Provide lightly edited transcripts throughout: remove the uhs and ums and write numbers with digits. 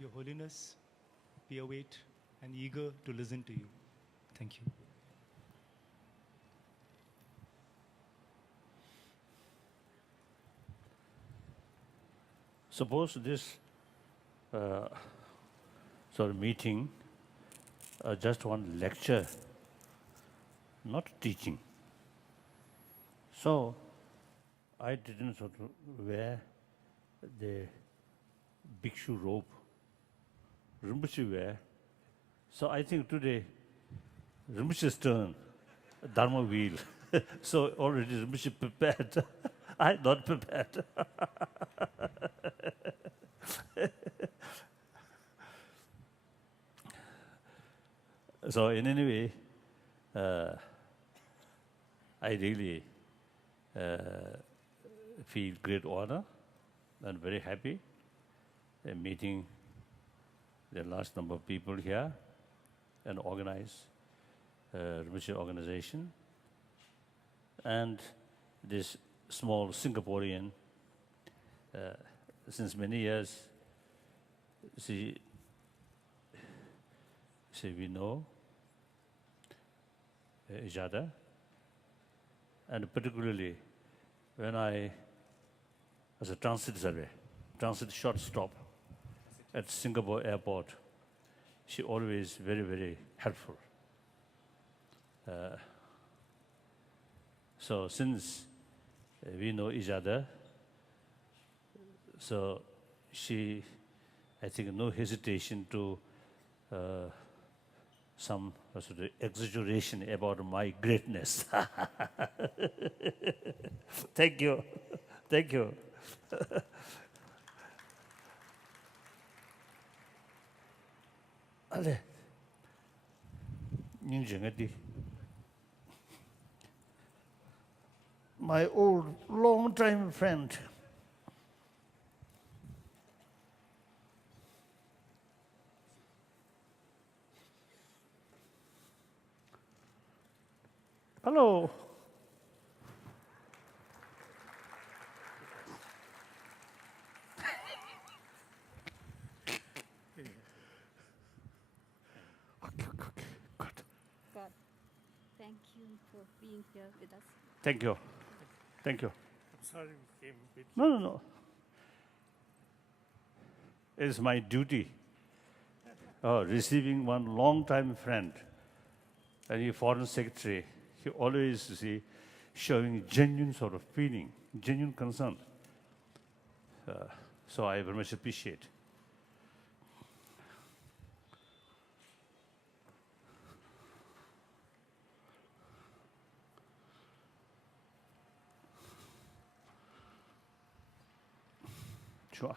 Your Holiness, we await and eager to listen to you. Thank you. Suppose this sort of meeting, just one lecture, not teaching. So I didn't sort of wear the bhikshu robe. Rinpoche wear. So I think today Rinpoche's turn, Dharma wheel. So already Rinpoche prepared. I'm not prepared. So in any way, I really feel great honor and very happy meeting the large number of people here and organize Rinpoche organization. And this small Singaporean, since many years, we know each other. And particularly when I was a transit short stop at Singapore airport, she always very, very helpful. So since we know each other, so she, I think, no hesitation to some sort of exaggeration about my greatness. Thank you. Thank you. Ale, my old long-time friend, hello. Good. God, thank you for being here with us. Thank you. Thank you. I'm sorry we came a bit. No. It is my duty receiving one long-time friend and a foreign secretary. He always showing genuine sort of feeling, genuine concern. So I very much appreciate. Sure.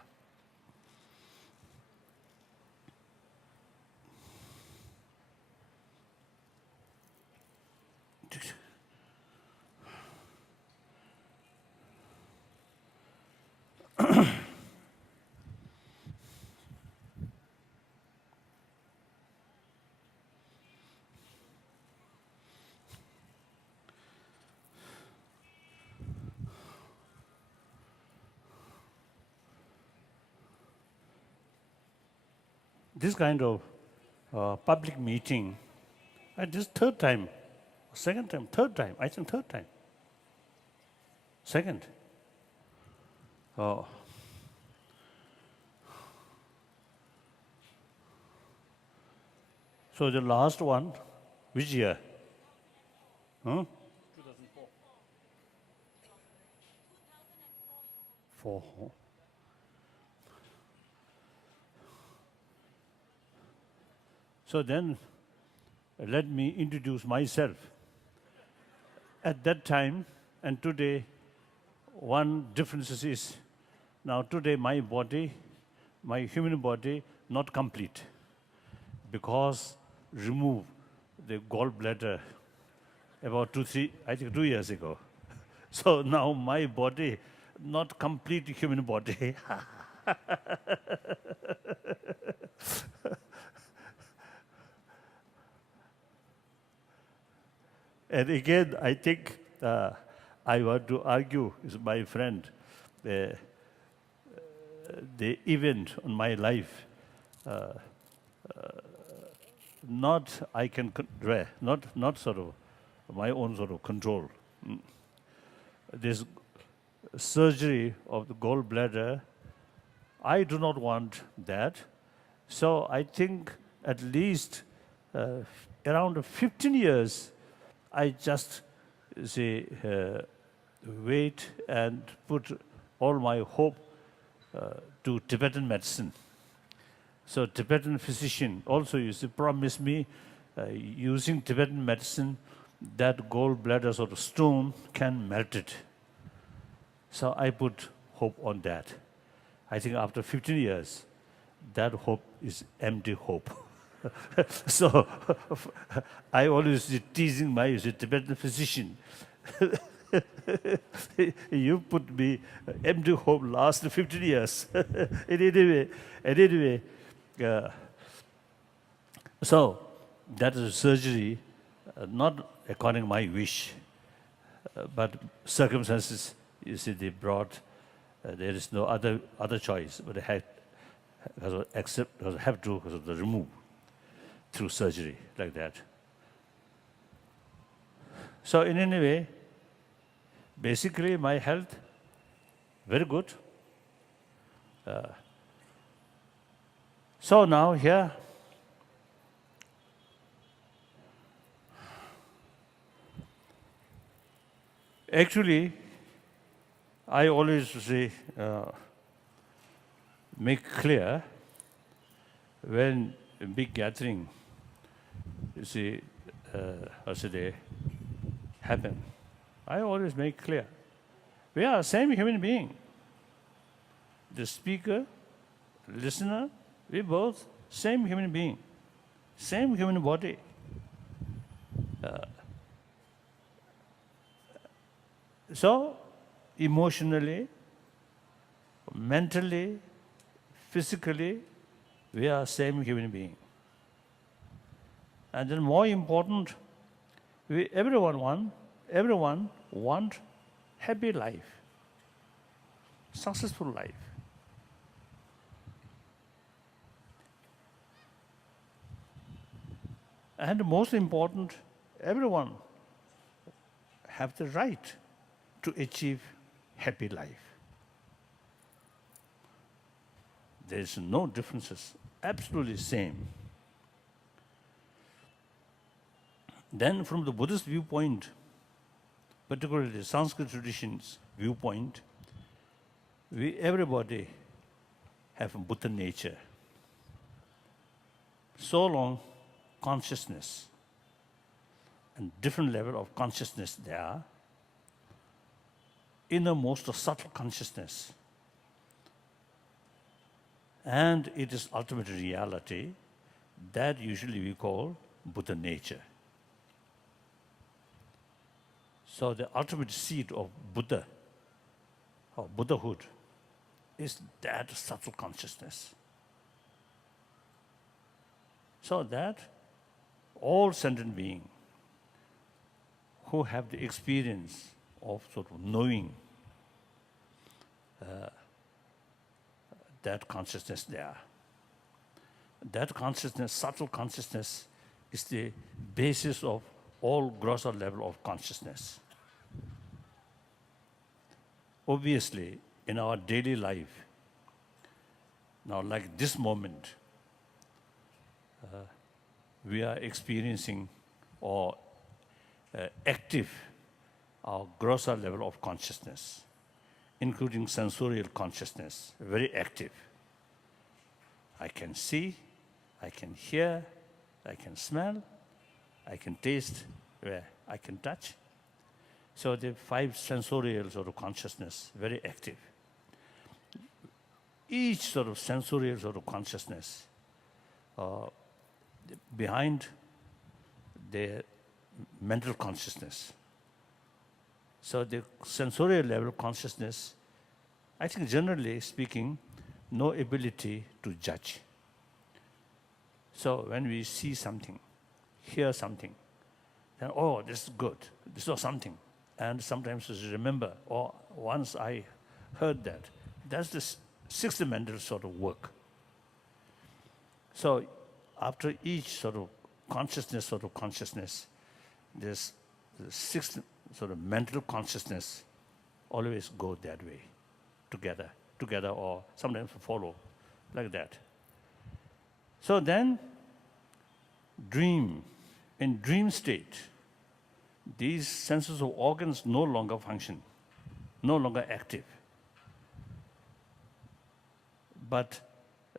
This kind of public meeting, this third time, second time, third time, I think third time. Second. Oh. So the last one, which year? Huh? 2004. 4. So then, let me introduce myself. At that time and today, one difference is, now today my body, my human body, not complete, because remove the gallbladder about 2 years ago. So now my body, not complete human body. And again, I think I want to argue with my friend, the event on my life not I can not sort of my own sort of control. This surgery of the gallbladder, I do not want that. So I think at least around 15 years, I just say wait and put all my hope to Tibetan medicine. So Tibetan physician also used to promise me using Tibetan medicine that gallbladder sort of stone can melt it. So I put hope on that. I think after 15 years, that hope is empty hope. So I always teasing my Tibetan physician. You put me empty hope last 15 years. anyway, so that is surgery, not according to my wish, but circumstances. You see, they brought. There is no other choice, but I have to remove through surgery like that. So in any way, basically my health very good. So now here, actually, I always say, make clear when a big gathering, you see, happen. I always make clear, we are same human being. The speaker, listener, we both same human being, same human body. So, emotionally, mentally, physically, we are same human being. And then more important, everyone want happy life, successful life. And most important, everyone have the right to achieve happy life. There is no differences, absolutely same. Then from the Buddhist viewpoint, particularly the Sanskrit tradition's viewpoint, everybody have a Buddha nature. So long consciousness and different level of consciousness there, innermost subtle consciousness. And it is ultimate reality that usually we call Buddha nature. So the ultimate seed of Buddha, or Buddhahood, is that subtle consciousness. So that all sentient beings who have the experience of sort of knowing that consciousness there. That consciousness, subtle consciousness, is the basis of all grosser level of consciousness. Obviously, in our daily life, now like this moment, we are experiencing or active our grosser level of consciousness, including sensorial consciousness, very active. I can see, I can hear, I can smell, I can taste, I can touch. So the 5 sensorial sort of consciousness, very active. Each sort of sensorial sort of consciousness, behind the mental consciousness. So the sensorial level consciousness, I think generally speaking, no ability to judge. So when we see something, hear something, then, oh, this is good, this was something. And sometimes we remember, oh, once I heard that. That's the 6th mental sort of work. So after each sort of consciousness, this the sixth sort of mental consciousness always go that way, together, or sometimes follow, like that. So then, in dream state, these senses of organs no longer function, no longer active. But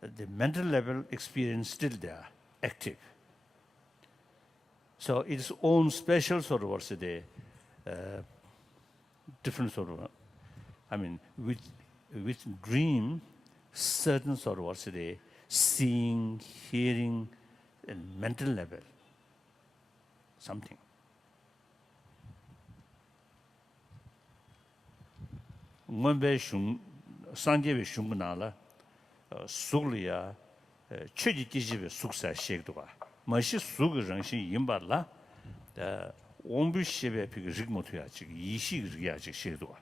the mental level experience still there, active. So its own special sort of what's the different sort of, with dream, certain sort of what's the seeing, hearing, and mental level, something. Ngombe shung, sangyewe shung nala, suglia, cheji kijiwe suksa shekduwa. Mashi sug rangshin yimbarla, ombu shebe pig rigmotuya chig, yishi rigya chig shekduwa.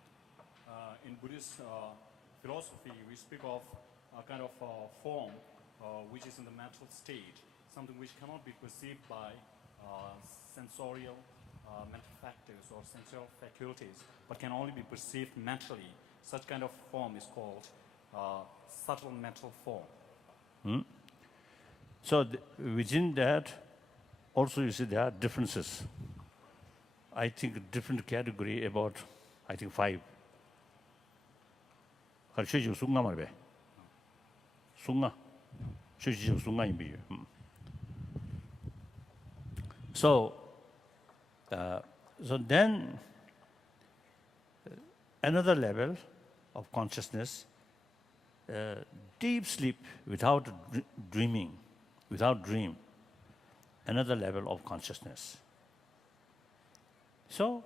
In Buddhist philosophy, we speak of a kind of form which is in the mental state, something which cannot be perceived by sensorial mental factors or sensual faculties, but can only be perceived mentally. Such kind of form is called subtle mental form. So within that, also you see there are differences. I think different category about, I think 5. Sunga marbe. Sunga. Sunga imbi. So then another level of consciousness, deep sleep without dreaming, without dream, another level of consciousness. So,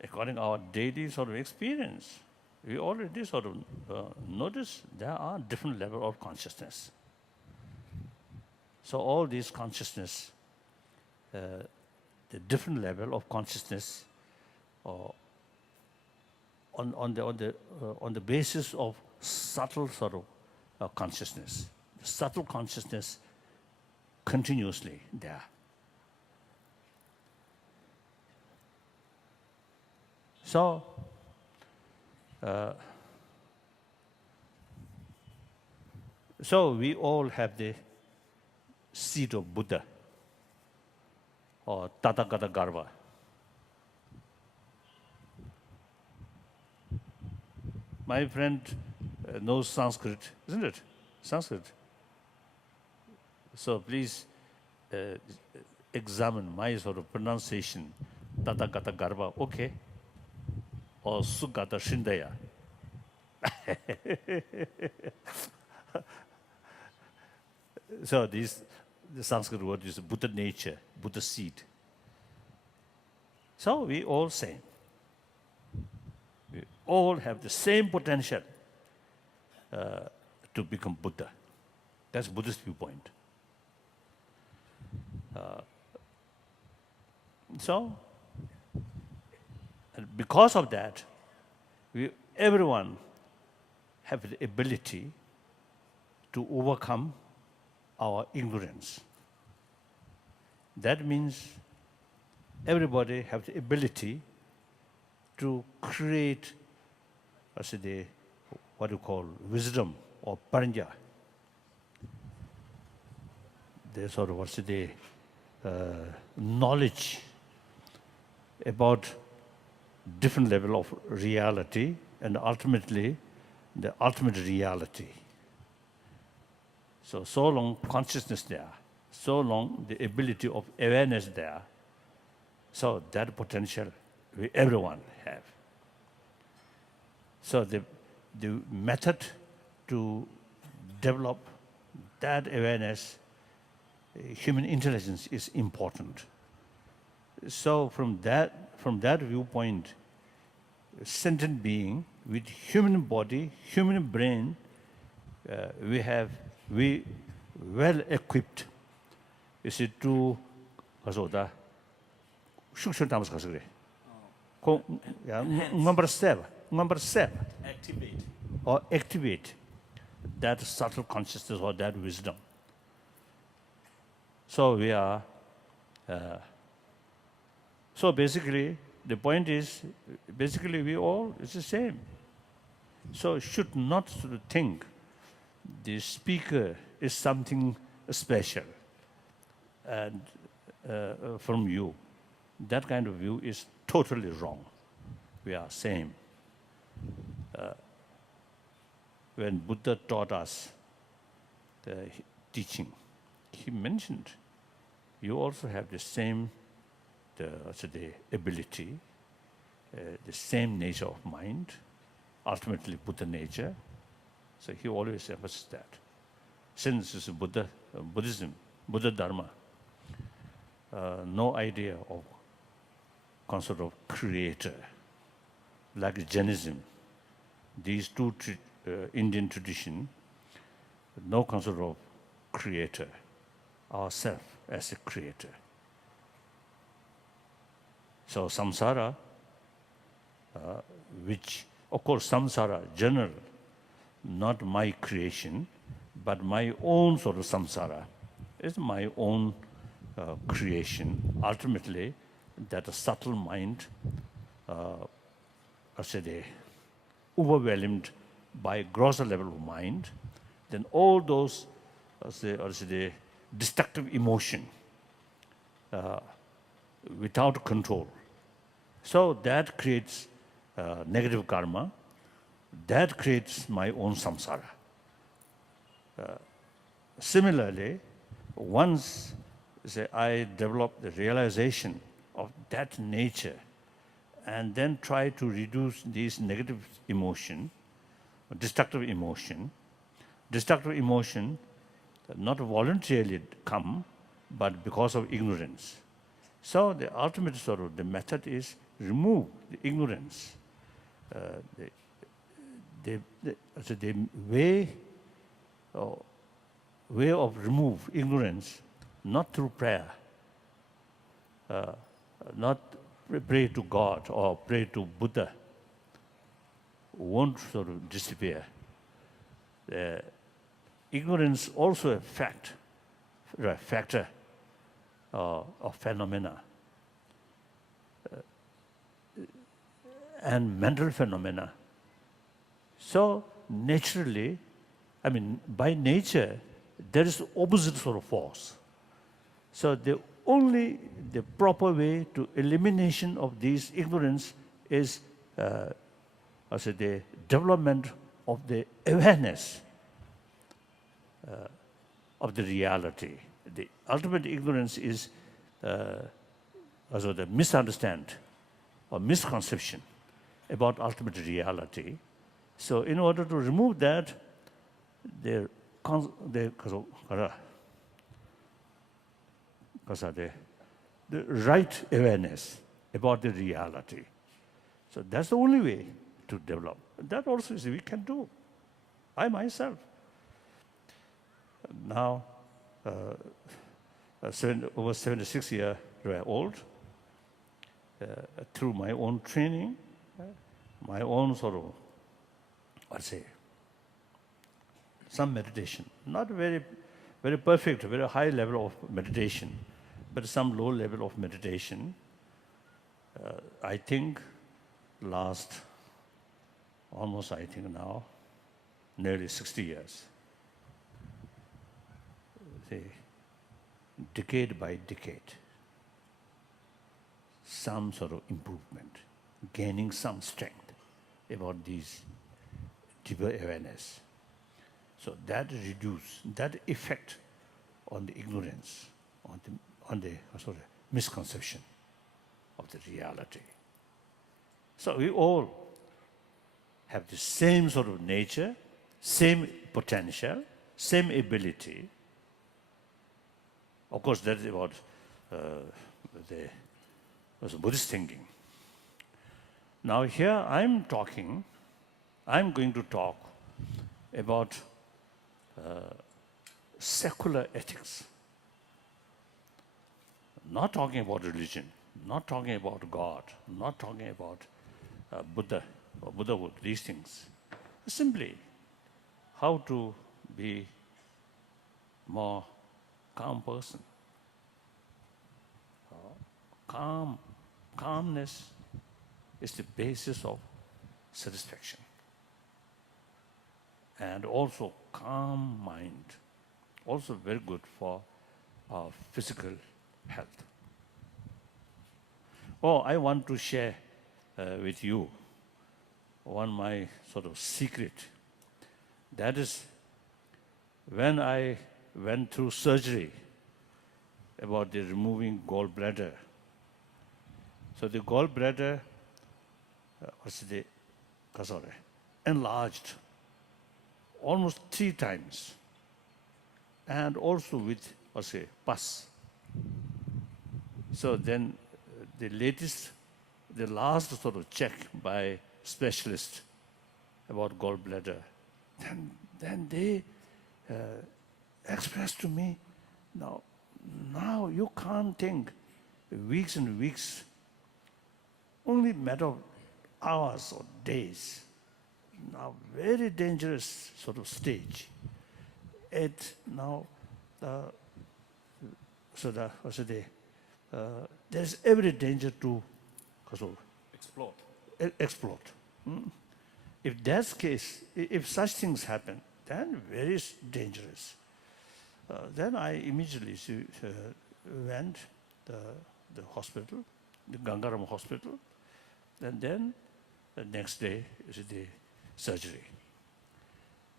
according to our daily sort of experience, we already sort of notice there are different levels of consciousness. So all these consciousness, the different level of consciousness, on the basis of subtle sort of consciousness, subtle consciousness continuously there. So, so we all have the seed of Buddha or Tathagata Garva. My friend knows Sanskrit, isn't it? Sanskrit. So please examine my sort of pronunciation, Tathagata Garva, okay? Or Sugata Shindaya. So the Sanskrit word is Buddha nature, Buddha seed. So we all same. We all have the same potential to become Buddha. That's Buddhist viewpoint. So, and because of that, everyone have the ability to overcome our ignorance. That means everybody have the ability to create, what you call wisdom or paranja. The sort of knowledge about different level of reality and ultimately the ultimate reality. So long consciousness there, so long the ability of awareness there, so that potential everyone have. So the method to develop that awareness, human intelligence is important. So from that viewpoint, a sentient being with human body, human brain, we well equipped. You see, to number seven, activate that subtle consciousness or that wisdom. So we are, so basically, the point is, basically we all, it's the same. So should not sort of think the speaker is something special and from you. That kind of view is totally wrong. We are same. When Buddha taught us the teaching, he mentioned you also have the same the ability, the same nature of mind, ultimately Buddha nature. So he always emphasized that. Since it's Buddhism, Buddha Dharma, no idea of concept of creator, like Jainism. These two Indian tradition, no concept of creator, ourself as a creator. So samsara, which, of course, samsara, general, not my creation, but my own sort of samsara, is my own creation. Ultimately, that a subtle mind, overwhelmed by grosser level of mind, then all those destructive emotion without control. So that creates negative karma. That creates my own samsara. Similarly, once I develop the realization of that nature and then try to reduce these negative emotion, destructive emotion not voluntarily come, but because of ignorance. So the ultimate sort of the method is remove the ignorance. The way of remove ignorance, not through prayer, not pray to God or pray to Buddha, won't sort of disappear. Ignorance also a factor of phenomena and mental phenomena. So naturally, by nature, there is opposite sort of force. So the proper way to elimination of these ignorance is the development of the awareness of the reality. The ultimate ignorance is the misunderstand or misconception about ultimate reality. So in order to remove that, the right awareness about the reality. So that's the only way to develop. That also is we can do. I myself, now over 76 years old, through my own training, my own sort of, some meditation, not very, very perfect, very high level of meditation, but some low level of meditation. I think last almost, now, nearly 60 years. Decade by decade, some sort of improvement, gaining some strength about these deeper awareness. So that reduce that effect on the ignorance, on the misconception of the reality. So we all have the same sort of nature, same potential, same ability. Of course, that is about the Buddhist thinking. Now here I'm going to talk about secular ethics. Not talking about religion, not talking about God, not talking about Buddha or Buddhahood, these things. Simply how to be more calm person, calmness is the basis of satisfaction. And also calm mind, also very good for our physical health. Oh, I want to share with you one my sort of secret. That is, when I went through surgery about the removing gallbladder. So the gallbladder enlarged almost 3 times, and also with pus. So then the last sort of check by specialist about gallbladder, then they expressed to me, now you can't think weeks and weeks, only matter of hours or days. Now, very dangerous sort of stage. There's every danger to explode. If that's case, if such things happen, then very dangerous. Then I immediately went to the hospital, the Gangaram hospital, and then the next day is the surgery.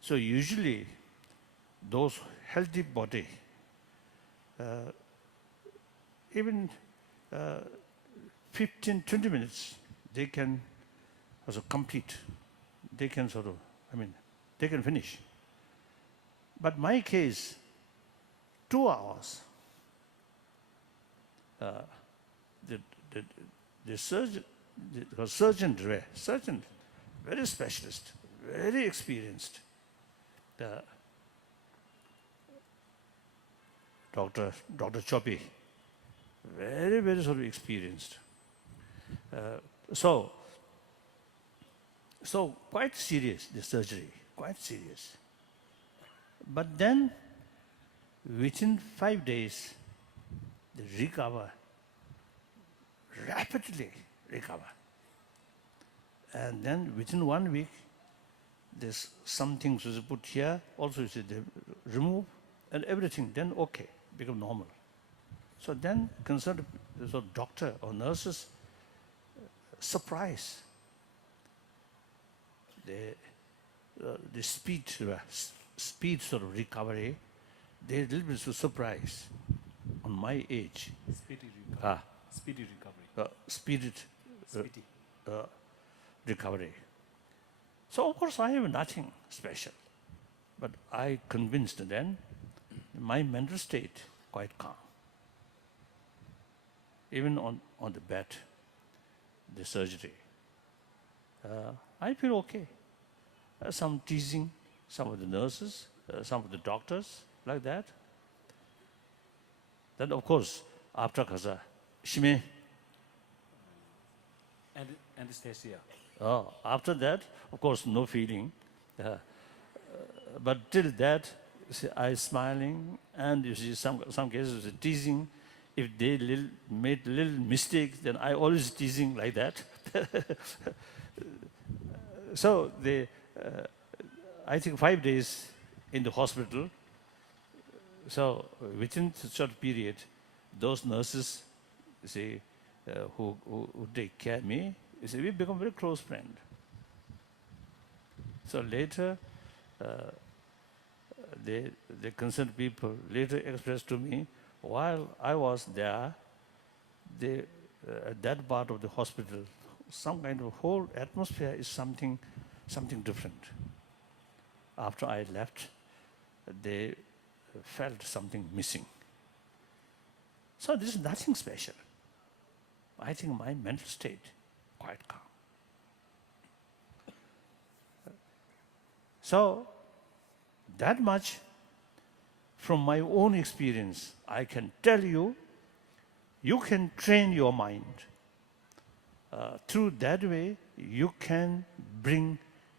So usually those healthy body, even 15, 20 minutes, they can also complete. They can they can finish. But my case, 2 hours. The surgeon, very specialist, very experienced. Dr. Chopi, very, very sort of experienced. So quite serious, the surgery, quite serious. But then, within 5 days, they recover, rapidly recover. And then within 1 week, there's some things was put here, also they remove, and everything, then okay, become normal. So then concerned doctor or nurses, surprise. The speed sort of recovery, they're a little bit surprised on my age. Speedy recovery. Speedy recovery. Speedy recovery. So of course I have nothing special, but I convinced then my mental state quite calm. Even on the bed, the surgery, I feel okay. Some teasing, some of the nurses, some of the doctors, like that. Then of course, after Kaza, Shime. Anesthesia. After that, of course, no feeling. But till that, I smiling, and you see some cases teasing. If they made little mistakes, then I always teasing like that. So I think 5 days in the hospital. So within a short period, those nurses, who take care of me, we become very close friend. So later, the concerned people later expressed to me, while I was there, at that part of the hospital, some kind of whole atmosphere is something different. After I left, they felt something missing. So this is nothing special. I think my mental state quite calm. So that much from my own experience, I can tell you, you can train your mind. Through that way, you can bring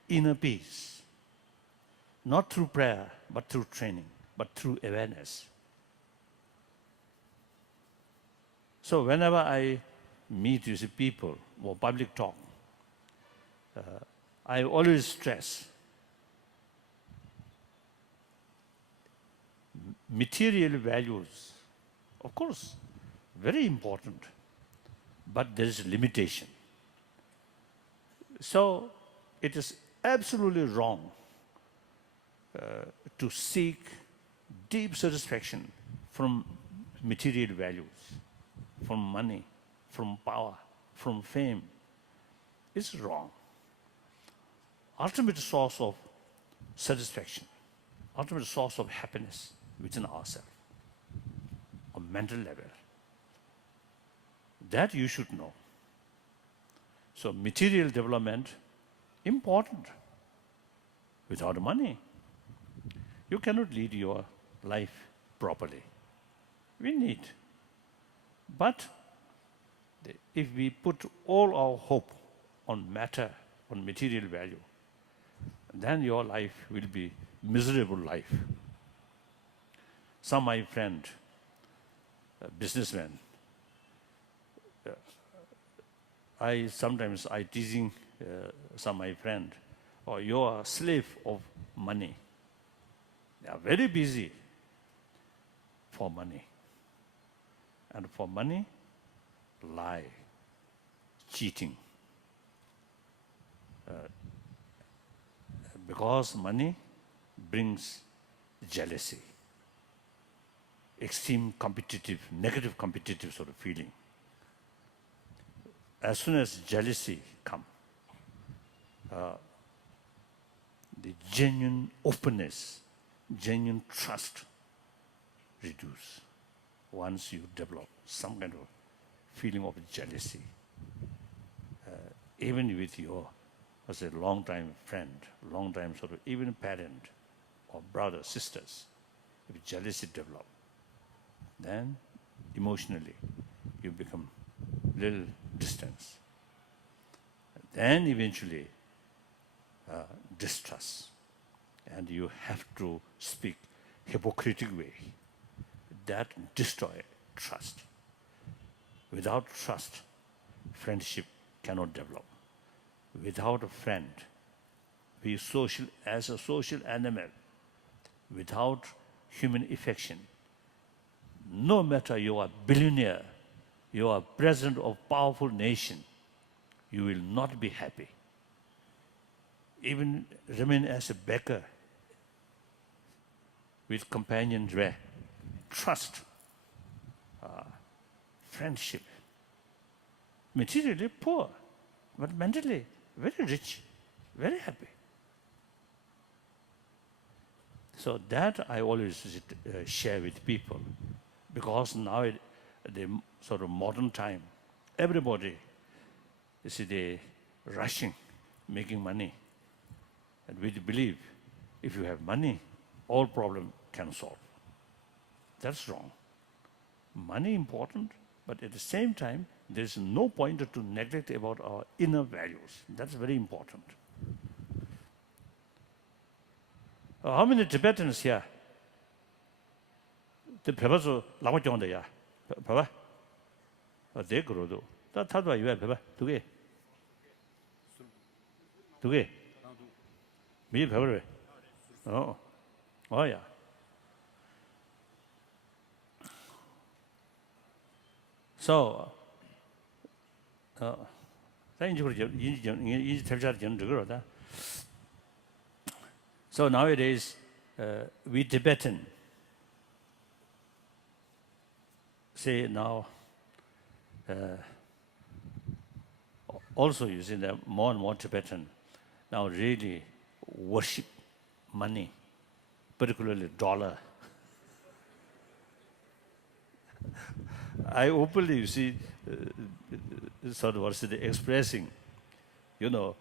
inner peace. Not through prayer, but through training, but through awareness. So whenever I meet you see people or public talk, I always stress material values, of course, very important, but there is a limitation. So it is absolutely wrong to seek deep satisfaction from material values, from money, from power, from fame. It's wrong. Ultimate source of satisfaction, ultimate source of happiness within ourselves, on mental level. That you should know. So material development, important. Without money, you cannot lead your life properly. We need. But if we put all our hope on matter, on material value, then your life will be miserable life. Some my friend, businessman, sometimes I teasing some my friend, or you are a slave of money. They are very busy for money. And for money, lie, cheating. Because money brings jealousy, extreme competitive, negative competitive sort of feeling. As soon as jealousy comes, the genuine openness, genuine trust reduce once you develop some kind of feeling of jealousy. Even with your, as a long-time friend, long-time sort of even parent or brother, sisters, if jealousy develop, then emotionally you become little distance. Then eventually distrust, and you have to speak hypocritical way. That destroy trust. Without trust, friendship cannot develop. Without a friend, we social as a social animal, without human affection, no matter you are billionaire, you are president of powerful nation, you will not be happy. Even remain as a beggar with companions where trust, friendship, materially poor, but mentally very rich, very happy. So that I always share with people, because now the sort of modern time, everybody, you see, they rushing, making money. And we believe if you have money, all problem can solve. That's wrong. Money important, but at the same time, there's no point to neglect about our inner values. That's very important. How many Tibetans here? The Pepazo Lama ya, Papa? They grow though. That's how you have Papa. Toge. Toge. Me Papa. Oh. Oh yeah. So, so nowadays, we Tibetan say now, also you see that more and more Tibetan now really worship money, particularly dollar. I openly, you see, sort of what's it, expressing, you know,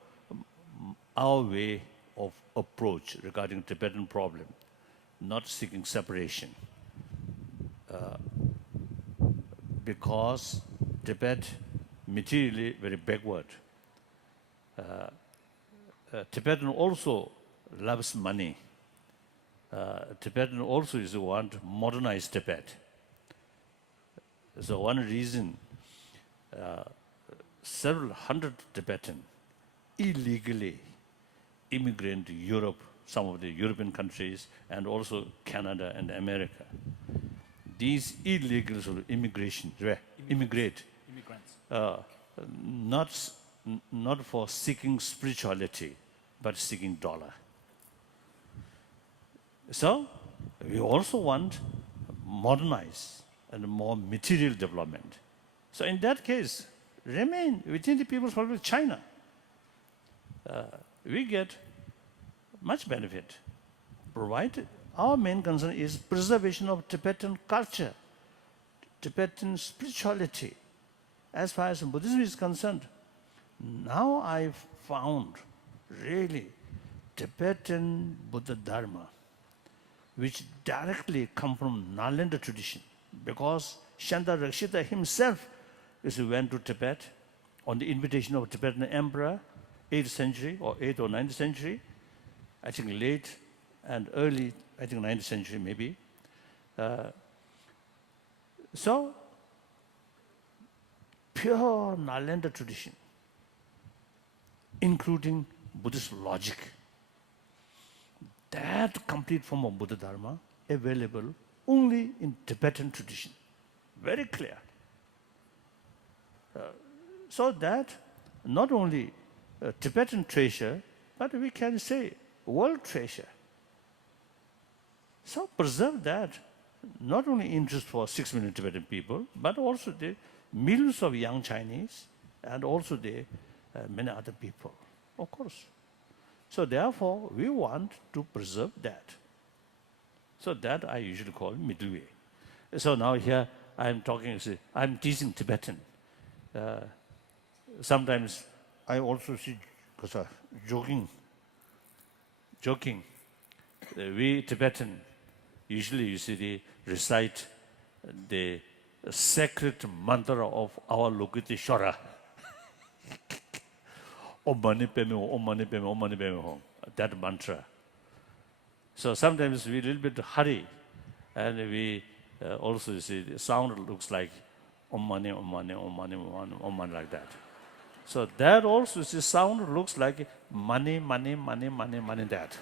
our way of approach regarding Tibetan problem, not seeking separation. Because Tibet materially very backward. Tibetan also loves money. Tibetan also is want modernized Tibet. So one reason, several hundred Tibetan illegally immigrant to Europe, some of the European countries, and also Canada and America. These illegal sort of immigrate, Immigrants. not for seeking spirituality, but seeking dollar. So we also want modernize and more material development. So in that case, remain within the People's Republic of China. We get much benefit, provided our main concern is preservation of Tibetan culture, Tibetan spirituality. As far as Buddhism is concerned, now I've found really Tibetan Buddha Dharma, which directly come from Nalanda tradition, because Shanta Rakshita himself went to Tibet on the invitation of Tibetan emperor, 8th century or 8th or 9th century, I think late and early, I think 9th century maybe. So, pure Nalanda tradition, including Buddhist logic. That complete form of Buddha Dharma available only in Tibetan tradition. Very clear. So that not only Tibetan treasure, but we can say world treasure. So preserve that, not only interest for 6 million Tibetan people, but also the millions of young Chinese and also the many other people, of course. So therefore, we want to preserve that. So that I usually call middle way. So now here I'm talking, I'm teaching Tibetan. Sometimes I also see, because joking. We Tibetan, usually you see they recite the sacred mantra of our Lokiti Shora. Om Mani Padme Hum, Om Mani Padme Hum, Om Mani Padme Hum. That mantra. So sometimes we a little bit hurry, and we also see the sound looks like Om Mani, Om Mani, Om Mani, Om Mani, like that. So that also the sound looks like money, money, money, money, money, that.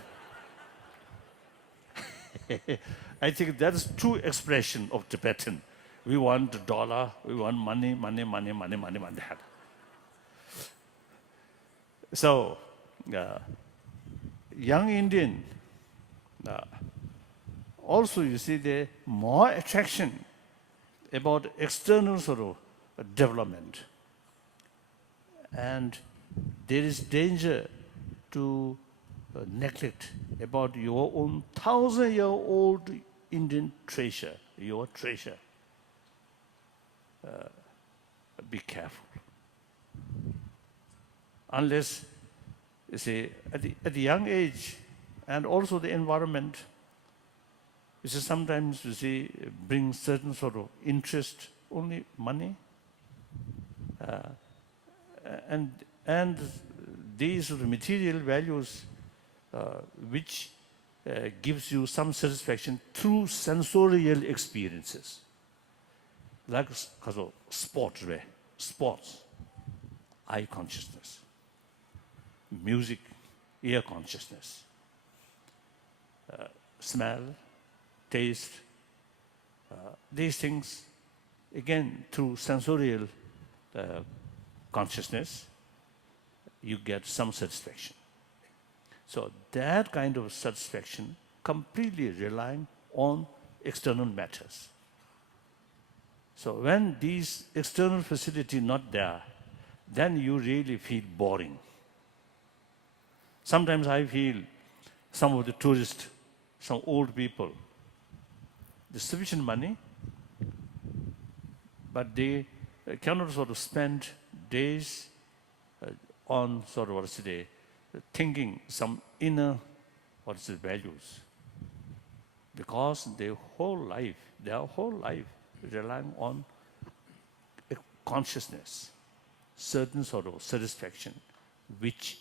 I think that is true expression of Tibetan. We want dollar, we want money, money, money, money, money, money, that. So, young Indian, also you see the more attraction about external sort of development. And there is danger to neglect about your own 1,000-year-old Indian treasure, your treasure. Be careful. Unless, you see, at the young age, and also the environment, you see, sometimes, you see, bring certain sort of interest, only money. And these sort of material values, which gives you some satisfaction through sensorial experiences, like sports, eye consciousness, music, ear consciousness, smell, taste, these things, again, through sensorial consciousness, you get some satisfaction. So that kind of satisfaction completely relying on external matters. So when these external facility not there, then you really feel boring. Sometimes I feel some of the tourists, some old people, there's sufficient money, but they cannot sort of spend days on sort of, thinking some inner, values. Because their whole life relying on a consciousness, certain sort of satisfaction, which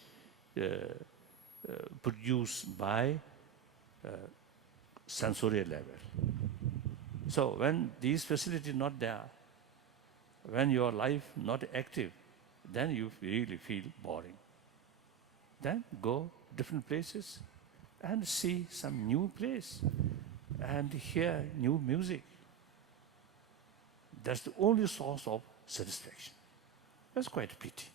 produced by sensorial level. So when these facilities not there, when your life not active, then you really feel boring. Then go different places and see some new place and hear new music. That's the only source of satisfaction. That's quite a pity.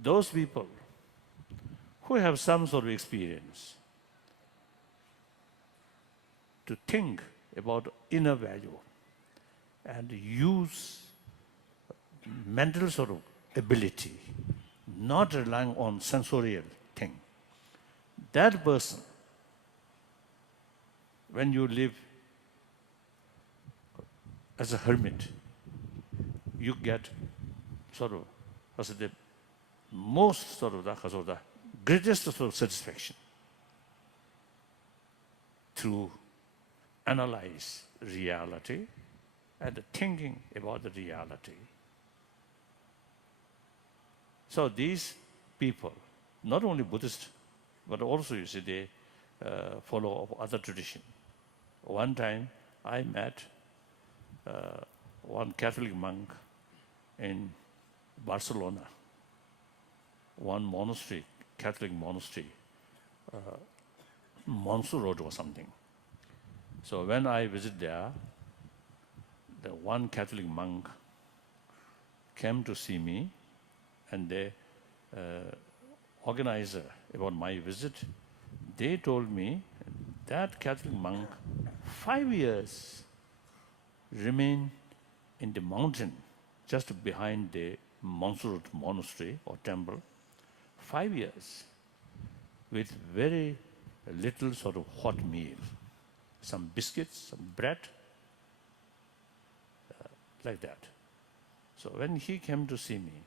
Those people who have some sort of experience to think about inner value and use mental sort of ability, not relying on sensorial thing. That person, when you live as a hermit, you get sort of, the most sort of the greatest sort of satisfaction to analyze reality and thinking about the reality. So these people, not only Buddhist, but also you see they follow other tradition. One time I met one Catholic monk in Barcelona, one monastery, Catholic monastery, Montserrat or something. So when I visit there, the one Catholic monk came to see me, and the organizer about my visit, they told me that Catholic monk 5 years remained in the mountain just behind the Montserrat monastery or temple, 5 years with very little sort of hot meal, some biscuits, some bread, like that. So when he came to see me,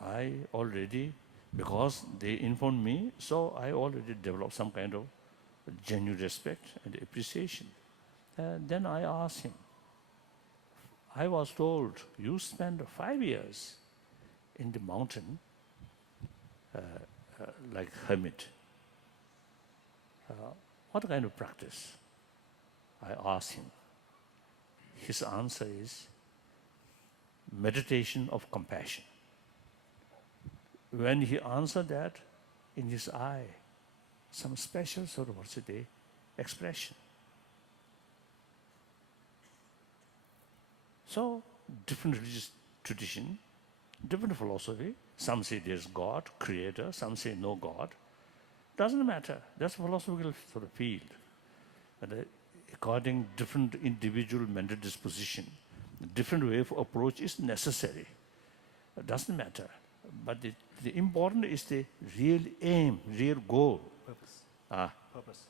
I already, because they informed me, so I already developed some kind of genuine respect and appreciation. Then I asked him, I was told you spent 5 years in the mountain like hermit. What kind of practice? I asked him. His answer is meditation of compassion. When he answered that, in his eye, some special sort of expression. So, different religious tradition, different philosophy. Some say there's God, creator, some say no God. Doesn't matter. That's a philosophical sort of field. And according different individual mental disposition, different way of approach is necessary. It doesn't matter. But the important is the real aim, real goal.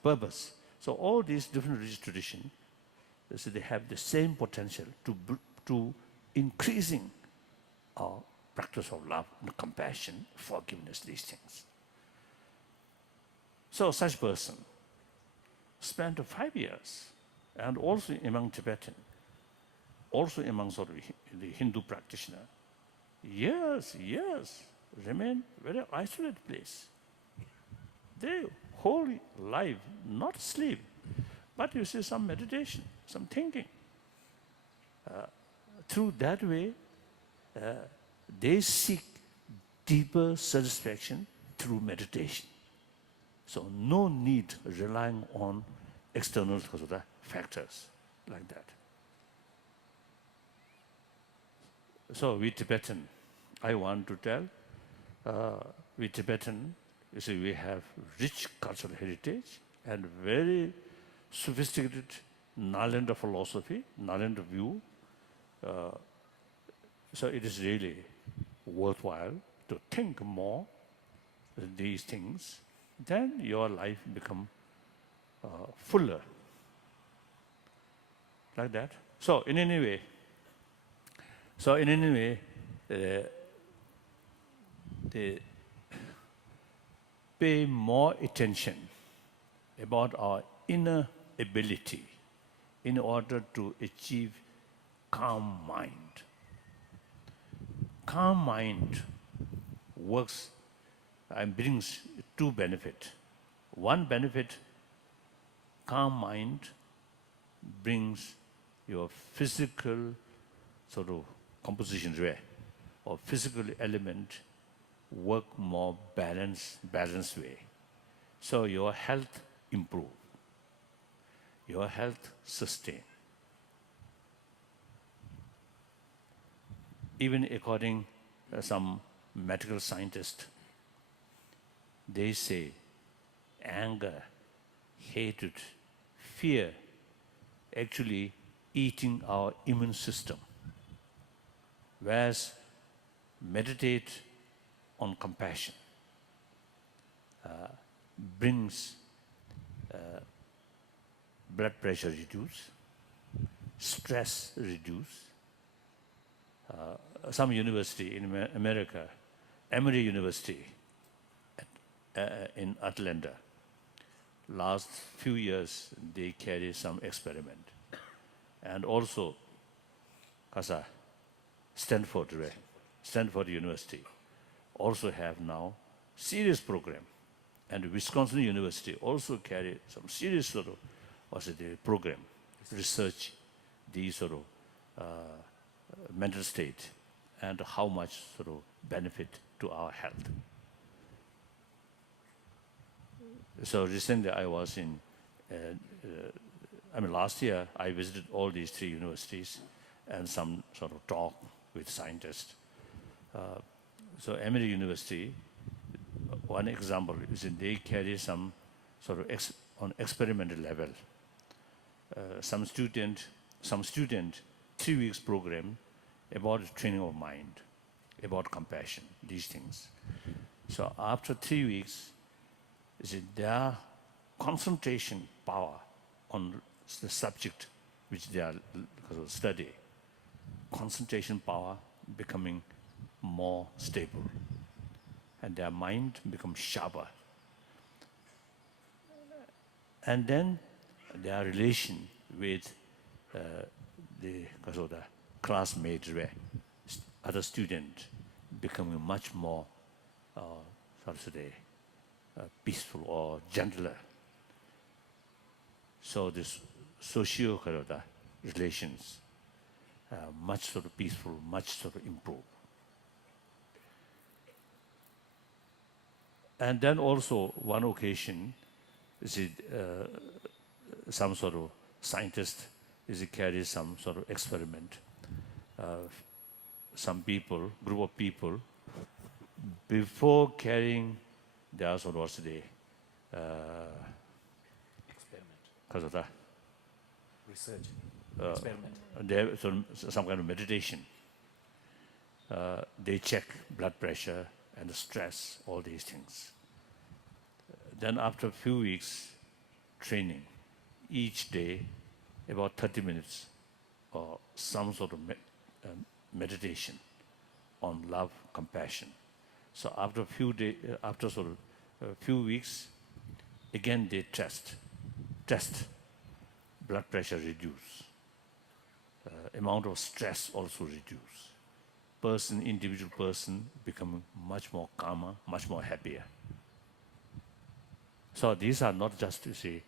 Purpose. So all these different religious traditions, so they have the same potential to increasing our practice of love and compassion, forgiveness, these things. So such person spent 5 years, and also among Tibetan, also among sort of the Hindu practitioner, years, remain very isolated place. They whole life, not sleep, but you see some meditation, some thinking. Through that way, they seek deeper satisfaction through meditation. So no need relying on external factors like that. So we Tibetan, I want to tell, we Tibetan, you see, we have rich cultural heritage and very sophisticated Nalanda philosophy, Nalanda view. So it is really worthwhile to think more these things. Then your life become fuller. Like that. So in any way, they pay more attention about our inner ability in order to achieve calm mind. Calm mind works and brings two benefits. One benefit, calm mind brings your physical sort of composition or physical element work more balanced way. So your health improve, your health sustain. Even according some medical scientists, they say anger, hatred, fear actually eating our immune system. Whereas meditate on compassion brings blood pressure reduce, stress reduce. Some university in America, Emory University in Atlanta, last few years they carry some experiment. And also, Stanford University also have now serious program. And Wisconsin University also carry some serious sort of program, research these sort of mental state and how much sort of benefit to our health. So recently I was in, last year I visited all these 3 universities and some sort of talk with scientists. So Emory University, one example is that they carry some sort of on experimental level. Some student 3 weeks program about training of mind, about compassion, these things. So after 3 weeks, their concentration power on the subject which they are studying, concentration power becoming more stable, and their mind becomes sharper. And then their relation with the classmates, other students, becoming much more, peaceful or gentler. So this socio relations much sort of peaceful, much sort of improved. And then also one occasion, some sort of scientist carries some sort of experiment. Some people, group of people, before carrying their sort of experiment, research, experiment. They have some kind of meditation. They check blood pressure and the stress, all these things. Then after a few weeks training, each day about 30 minutes or some sort of meditation on love, compassion. So after a few days, after sort of a few weeks, again they test, blood pressure reduce, amount of stress also reduce. Individual person becoming much more calmer, much more happier. So these are not just to say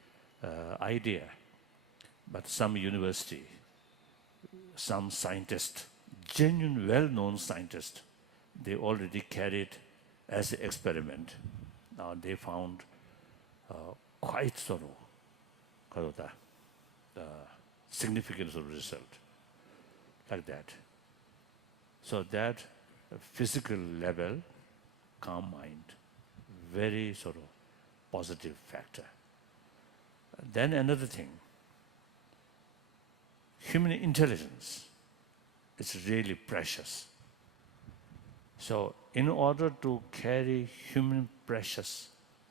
idea, but some university, some scientist, genuine, well-known scientist, they already carried as an experiment. Now they found quite sort of significant sort of result, like that. So that physical level, calm mind, very sort of positive factor. Then another thing, human intelligence is really precious. So in order to carry human precious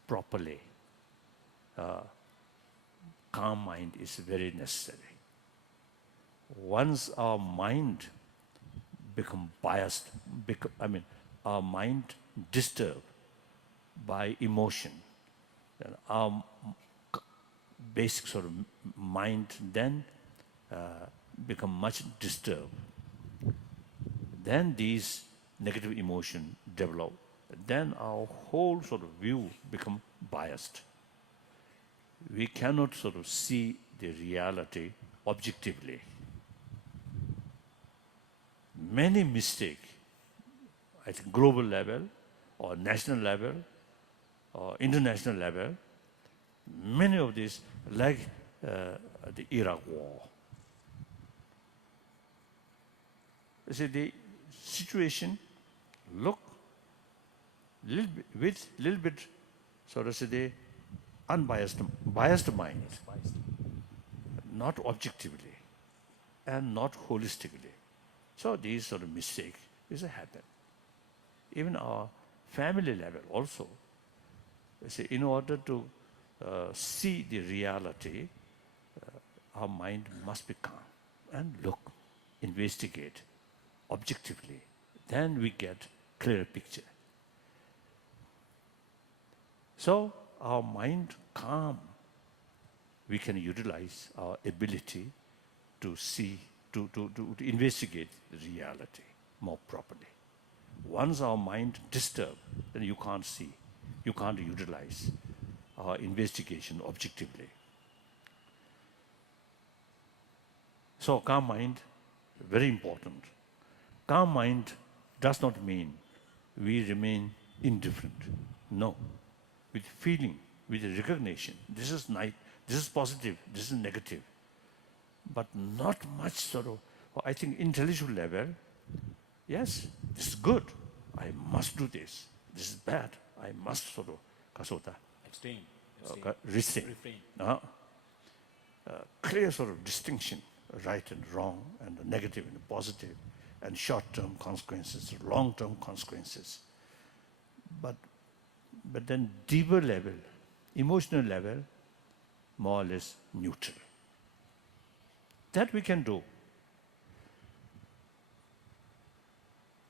properly, calm mind is very necessary. Once our mind become biased, our mind disturbed by emotion, then our basic sort of mind then become much disturbed. Then these negative emotion develop. Then our whole sort of view become biased. we cannot sort of see the reality objectively. Many mistakes, I think global level or national level or international level, many of these, like the Iraq war. You see, the situation look little bit, so to say, the biased mind, not objectively and not holistically. So these sort of mistakes is happen. Even our family level also. You see, in order to see the reality, our mind must be calm and look, investigate objectively. Then we get clear picture. So our mind calm, we can utilize our ability to see, to investigate the reality more properly. Once our mind disturbed, then you can't see, you can't utilize our investigation objectively. So calm mind, very important. Calm mind does not mean we remain indifferent. No. With feeling, with recognition, this is nice, this is positive, this is negative. But not much sort of, I think intellectual level, yes, this is good, I must do this. This is bad, I must sort of, kasota. Abstain. Refrain. Clear sort of distinction, right and wrong, and the negative and the positive, and short-term consequences, long-term consequences. But then deeper level, emotional level, more or less neutral. That we can do.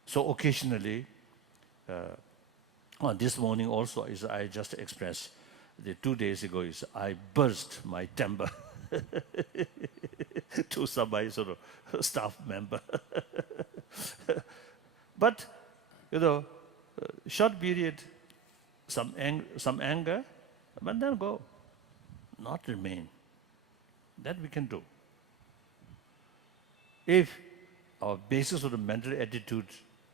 So occasionally, this morning also, is I just expressed, the 2 days ago, is I burst my temper to some my sort of staff member. But, short period, some anger, but then go, not remain. That we can do. If our basis of the mental attitude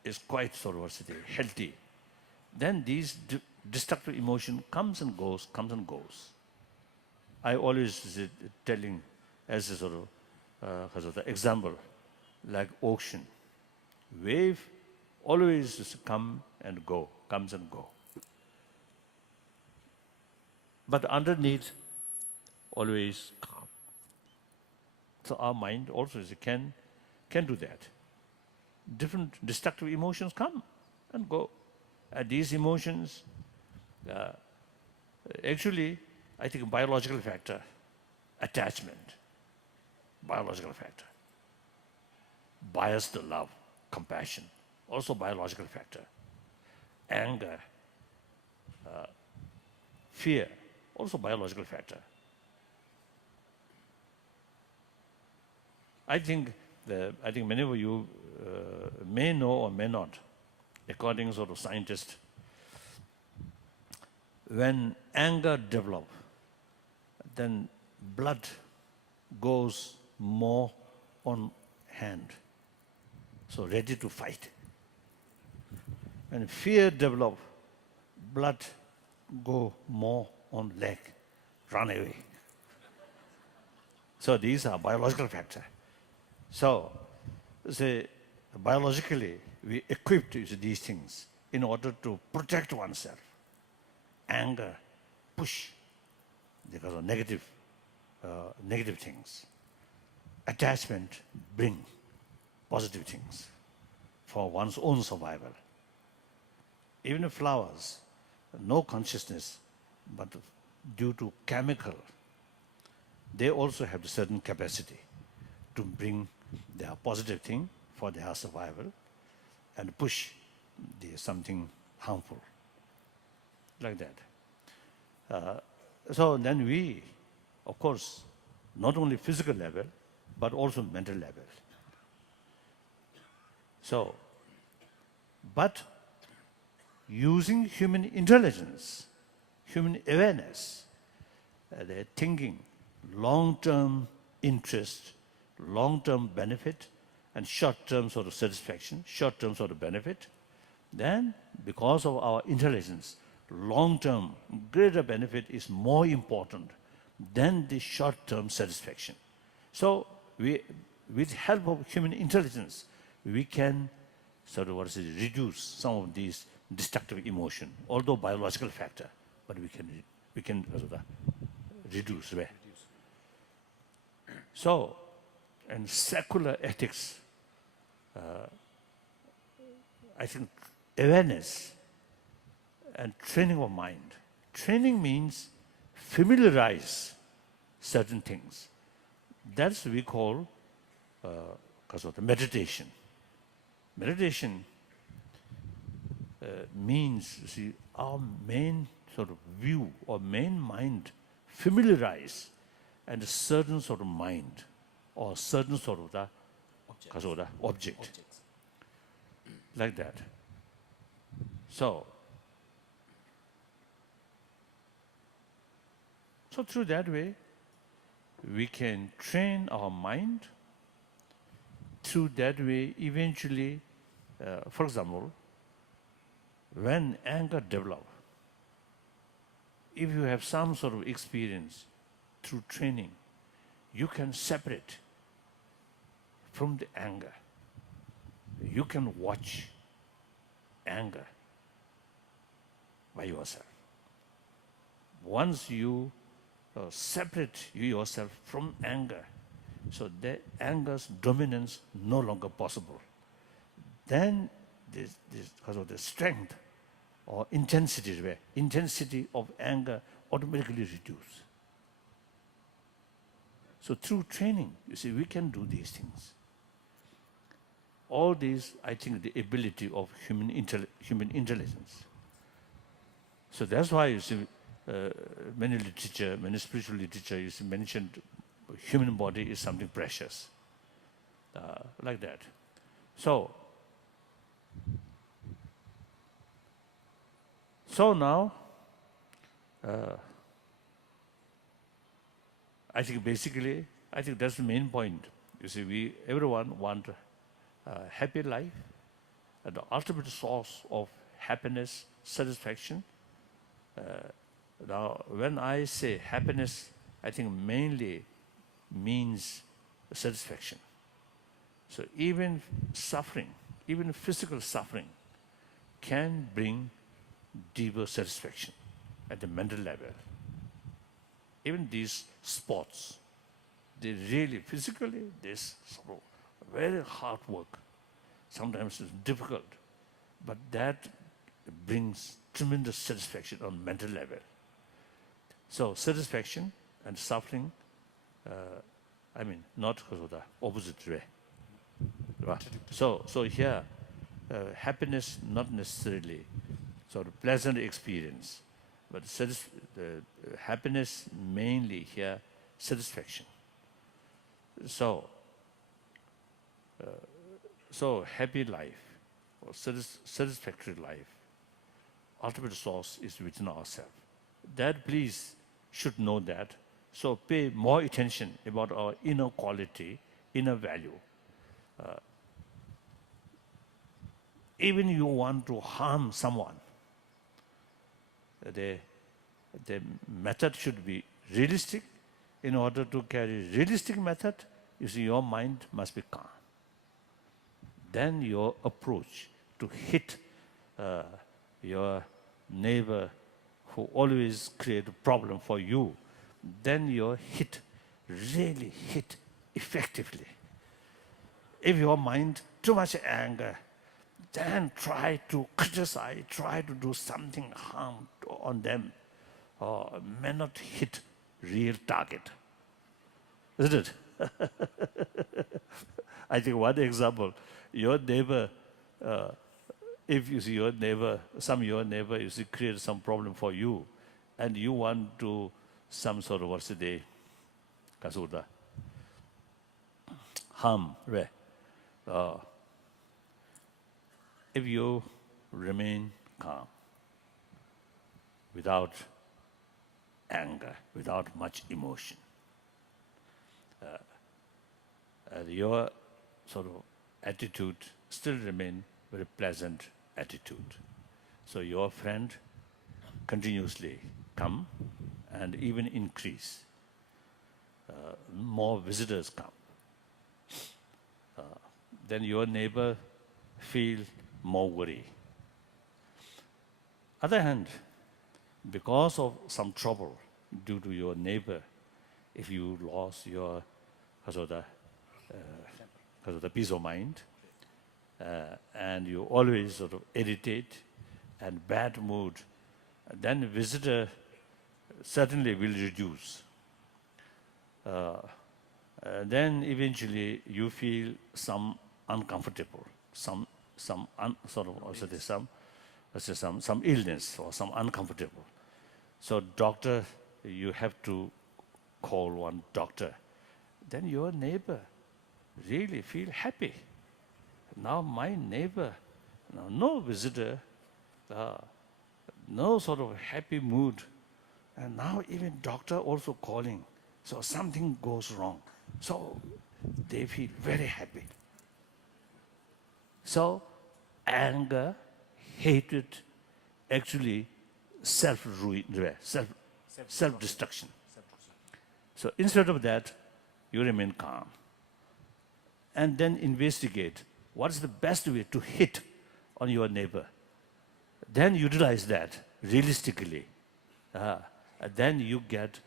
is quite sort of healthy, then these destructive emotion comes and goes. I always telling as a sort of example, like ocean. Wave always just comes and go. But underneath, always calm. So our mind also can do that. Different destructive emotions come and go. And these emotions, actually, I think biological factor, attachment, biological factor. Biased love, compassion, also biological factor. Anger, fear, also biological factor. I think many of you may know or may not, according to sort of scientists, when anger develops, then blood goes more on hand, so ready to fight. When fear develops, blood go more on leg, run away. So these are biological factors. So, biologically, we equipped with these things in order to protect oneself. Anger, push, because of negative things. Attachment, bring positive things for one's own survival. Even flowers, no consciousness, but due to chemical, they also have a certain capacity to bring their positive thing for their survival and push something harmful, like that. So then we, of course, not only physical level, but also mental level. So, but using human intelligence, human awareness, they're thinking long-term interest, long-term benefit, and short-term sort of satisfaction, short-term sort of benefit, then because of our intelligence, long-term greater benefit is more important than the short-term satisfaction. So with help of human intelligence, we can sort of reduce some of these destructive emotion, although biological factor, but we can reduce. Right? So, and secular ethics, I think awareness and training of mind. Training means familiarize certain things. That's we call meditation. Meditation means, you see, our main sort of view or main mind familiarize and a certain sort of mind or certain sort of the object. Like that. So through that way, we can train our mind. Through that way, eventually, for example, when anger develops, if you have some sort of experience through training, you can separate from the anger. You can watch anger by yourself. Once you separate yourself from anger, so the anger's dominance no longer possible. Then this because of the strength or intensity of anger automatically reduce. So through training, you see, we can do these things. All these, I think, the ability of human intelligence. So that's why you see many literature, many spiritual literature, you see mentioned human body is something precious, like that. So now, I think basically, I think that's the main point. You see, everyone want a happy life, and the ultimate source of happiness, satisfaction. Now, when I say happiness, I think mainly means satisfaction. So even suffering, even physical suffering, can bring deeper satisfaction at the mental level. Even these sports, they really, physically, this very hard work. Sometimes it's difficult, but that brings tremendous satisfaction on mental level. So satisfaction and suffering, I mean, not the opposite way. Right? So here, happiness not necessarily sort of pleasant experience, but happiness mainly here, satisfaction. So happy life or satisfactory life, ultimate source is within ourselves. That please should know that. So pay more attention about our inner quality, inner value. Even you want to harm someone, the method should be realistic. In order to carry realistic method, you see, your mind must be calm. Then your approach to hit your neighbor who always create a problem for you, then your hit really hit effectively. If your mind too much anger, then try to criticize, try to do something harm on them, or may not hit real target. Isn't it? I think one example, your neighbor, if you see your neighbor, you see create some problem for you, and you want to some sort of harm, right? If you remain calm, without anger, without much emotion. And your sort of attitude still remain very pleasant attitude. So your friend continuously come and even increase. More visitors come. Then your neighbor feel more worry. Other hand, because of some trouble due to your neighbor, if you lost your because of the peace of mind, and you always sort of irritate and bad mood, then visitor certainly will reduce. Then eventually you feel some uncomfortable, some illness or some uncomfortable. So doctor, you have to call one doctor. Then your neighbor really feel happy. Now my neighbor, now no visitor, no sort of happy mood, and now even doctor also calling. So something goes wrong. So they feel very happy. So anger, hatred, actually self-ruin, self-destruction. So instead of that, you remain calm. And then investigate what is the best way to hit on your neighbor. Then utilize that realistically. Then you get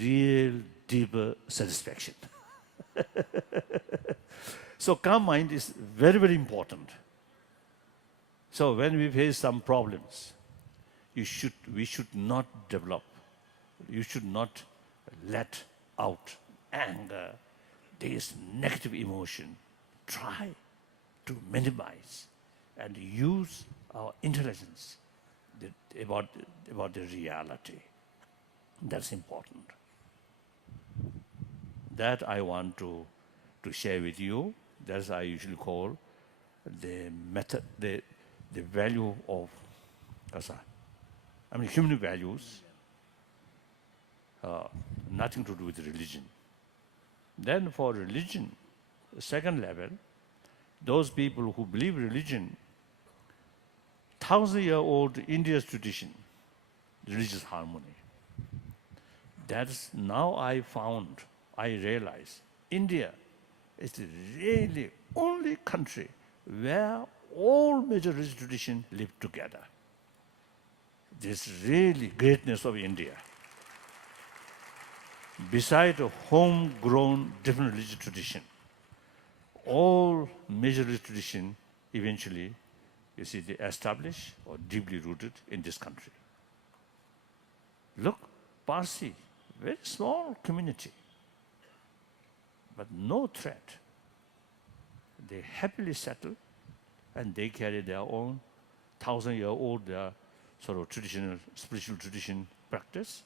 real deeper satisfaction. So calm mind is very, very important. So when we face some problems, we should not develop, you should not let out anger, this negative emotion. Try to minimize and use our intelligence about the reality. That's important. That I want to share with you. That's I usually call the method, the value of human values, nothing to do with religion. Then for religion, second level, those people who believe religion, 1,000-year-old India's tradition, religious harmony. That's now I realize, India is the really only country where all major religious traditions live together. This really greatness of India. Beside a homegrown different religious tradition, all major religious traditions eventually, you see, they establish or deeply rooted in this country. Look, Parsi, very small community, but no threat. They happily settle, and they carry their own 1,000-year-old sort of traditional, spiritual tradition practice.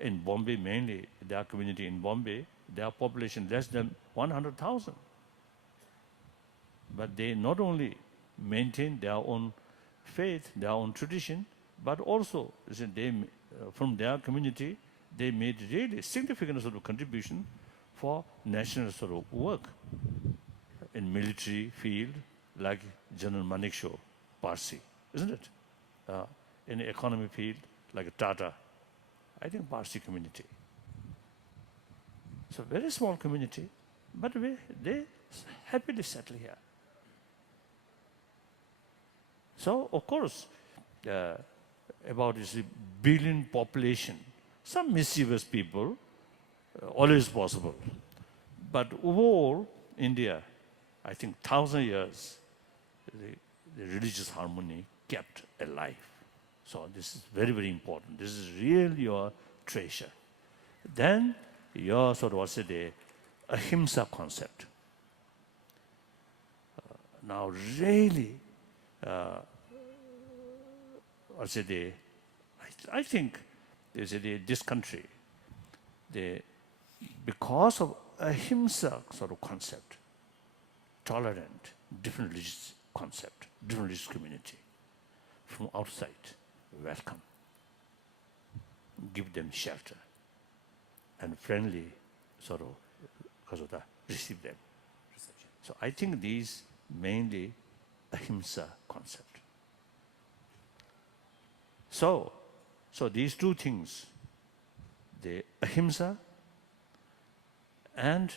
In Bombay, mainly, their community in Bombay, their population less than 100,000. But they not only maintain their own faith, their own tradition, but also from their community, they made really significant sort of contribution for national sort of work. In military field, like General Manekshaw, Parsi, isn't it? In the economy field, like Tata, I think Parsi community. So very small community, but they happily settle here. So of course, about this billion population, some mischievous people, always possible. But overall, India, I think 1,000 years, the religious harmony kept alive. So this is very, very important. This is really your treasure. Then your sort of the ahimsa concept. Now really, I think this country, because of ahimsa sort of concept, tolerant, different religious concept, different religious community, from outside, welcome. give them shelter, and friendly sort of receive them. So I think these mainly ahimsa concept. So these two things, the ahimsa and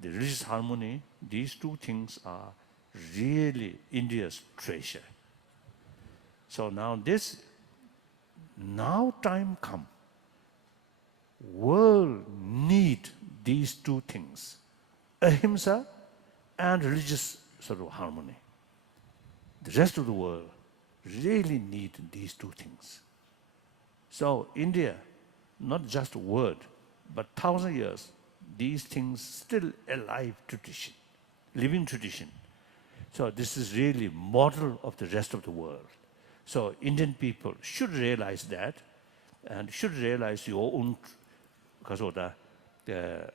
the religious harmony, these two things are really India's treasure. So now time come. World need these two things, ahimsa and religious sort of harmony. The rest of the world really need these two things. So India, not just a word, but 1,000 years, these things still alive tradition, living tradition. So this is really model of the rest of the world. So Indian people should realize that, and should realize your own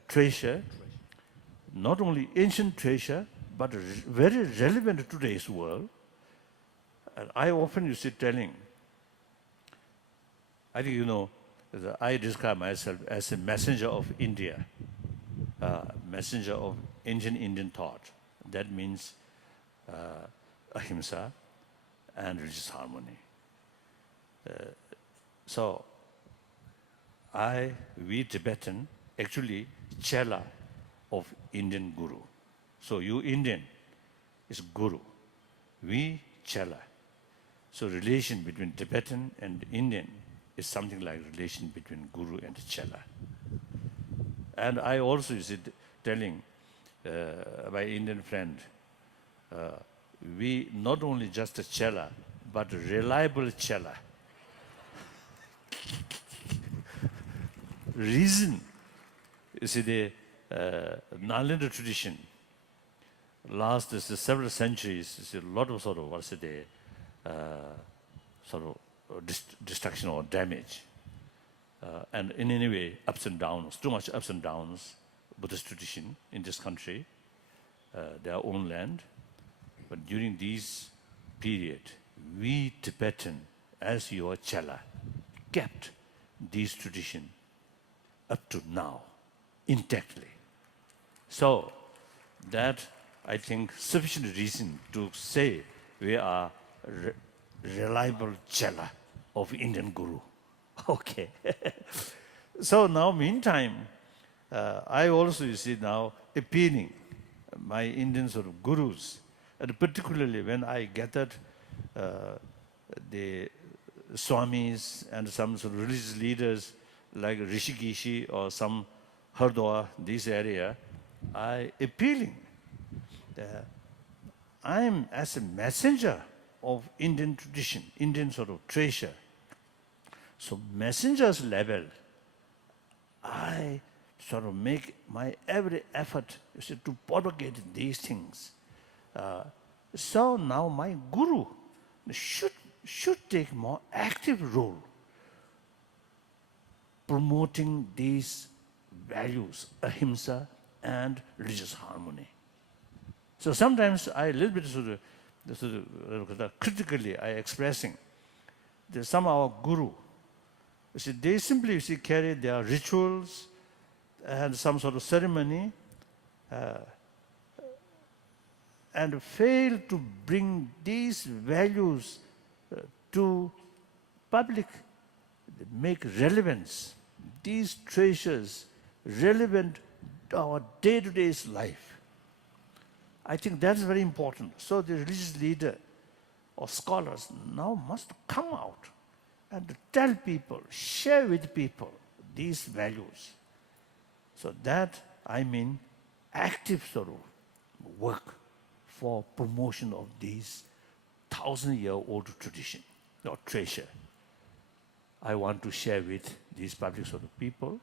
treasure, not only ancient treasure, but very relevant to today's world. And I often used to telling, I think I describe myself as a messenger of India, messenger of ancient Indian thought. That means ahimsa and religious harmony. So we Tibetan, actually chela of Indian Guru. So you Indian is Guru, we chela. So relation between Tibetan and Indian is something like relation between Guru and chela. And I also is telling my Indian friend, we not only just a chela, but a reliable chela. Reason, you see, the Nalanda tradition lasts several centuries. A lot of destruction or damage, and in any way ups and downs, too much ups and downs. Buddhist tradition in this country, their own land, but during this period, we Tibetan, as your chela, kept this tradition up to now, intactly. So that, I think, sufficient reason to say we are reliable chela of Indian Guru. Okay. So now, meantime, I also, you see, now appealing my Indian sort of gurus, and particularly when I gathered the swamis and some sort of religious leaders like Rishikeshi or some Hardwar, this area, I appealing that I am as a messenger of Indian tradition, Indian sort of treasure. So messenger's level, I sort of make my every effort, you see, to propagate these things. So now my guru should take more active role promoting these values, ahimsa and religious harmony. So sometimes I a little bit critically I expressing that some of our guru, you see, they simply, you see, carry their rituals and some sort of ceremony and fail to bring these values to public, make relevance, these treasures relevant to our day-to-day life. I think that's very important. So the religious leader or scholars now must come out and tell people, share with people these values. So that, I mean, active sort of work for promotion of these 1,000-year-old tradition or treasure. I want to share with these public sort of people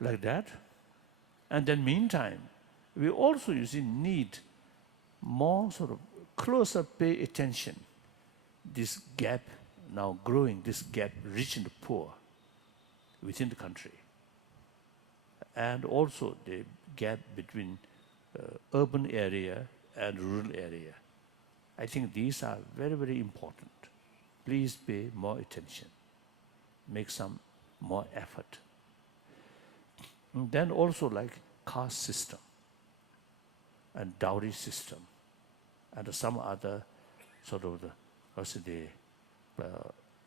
like that. And then meantime, we also, you see, need more sort of closer pay attention. This gap now growing, this gap rich and poor within the country. And also the gap between urban area and rural area. I think these are very, very important. Please pay more attention. make some more effort. And then also like caste system and dowry system and some other sort of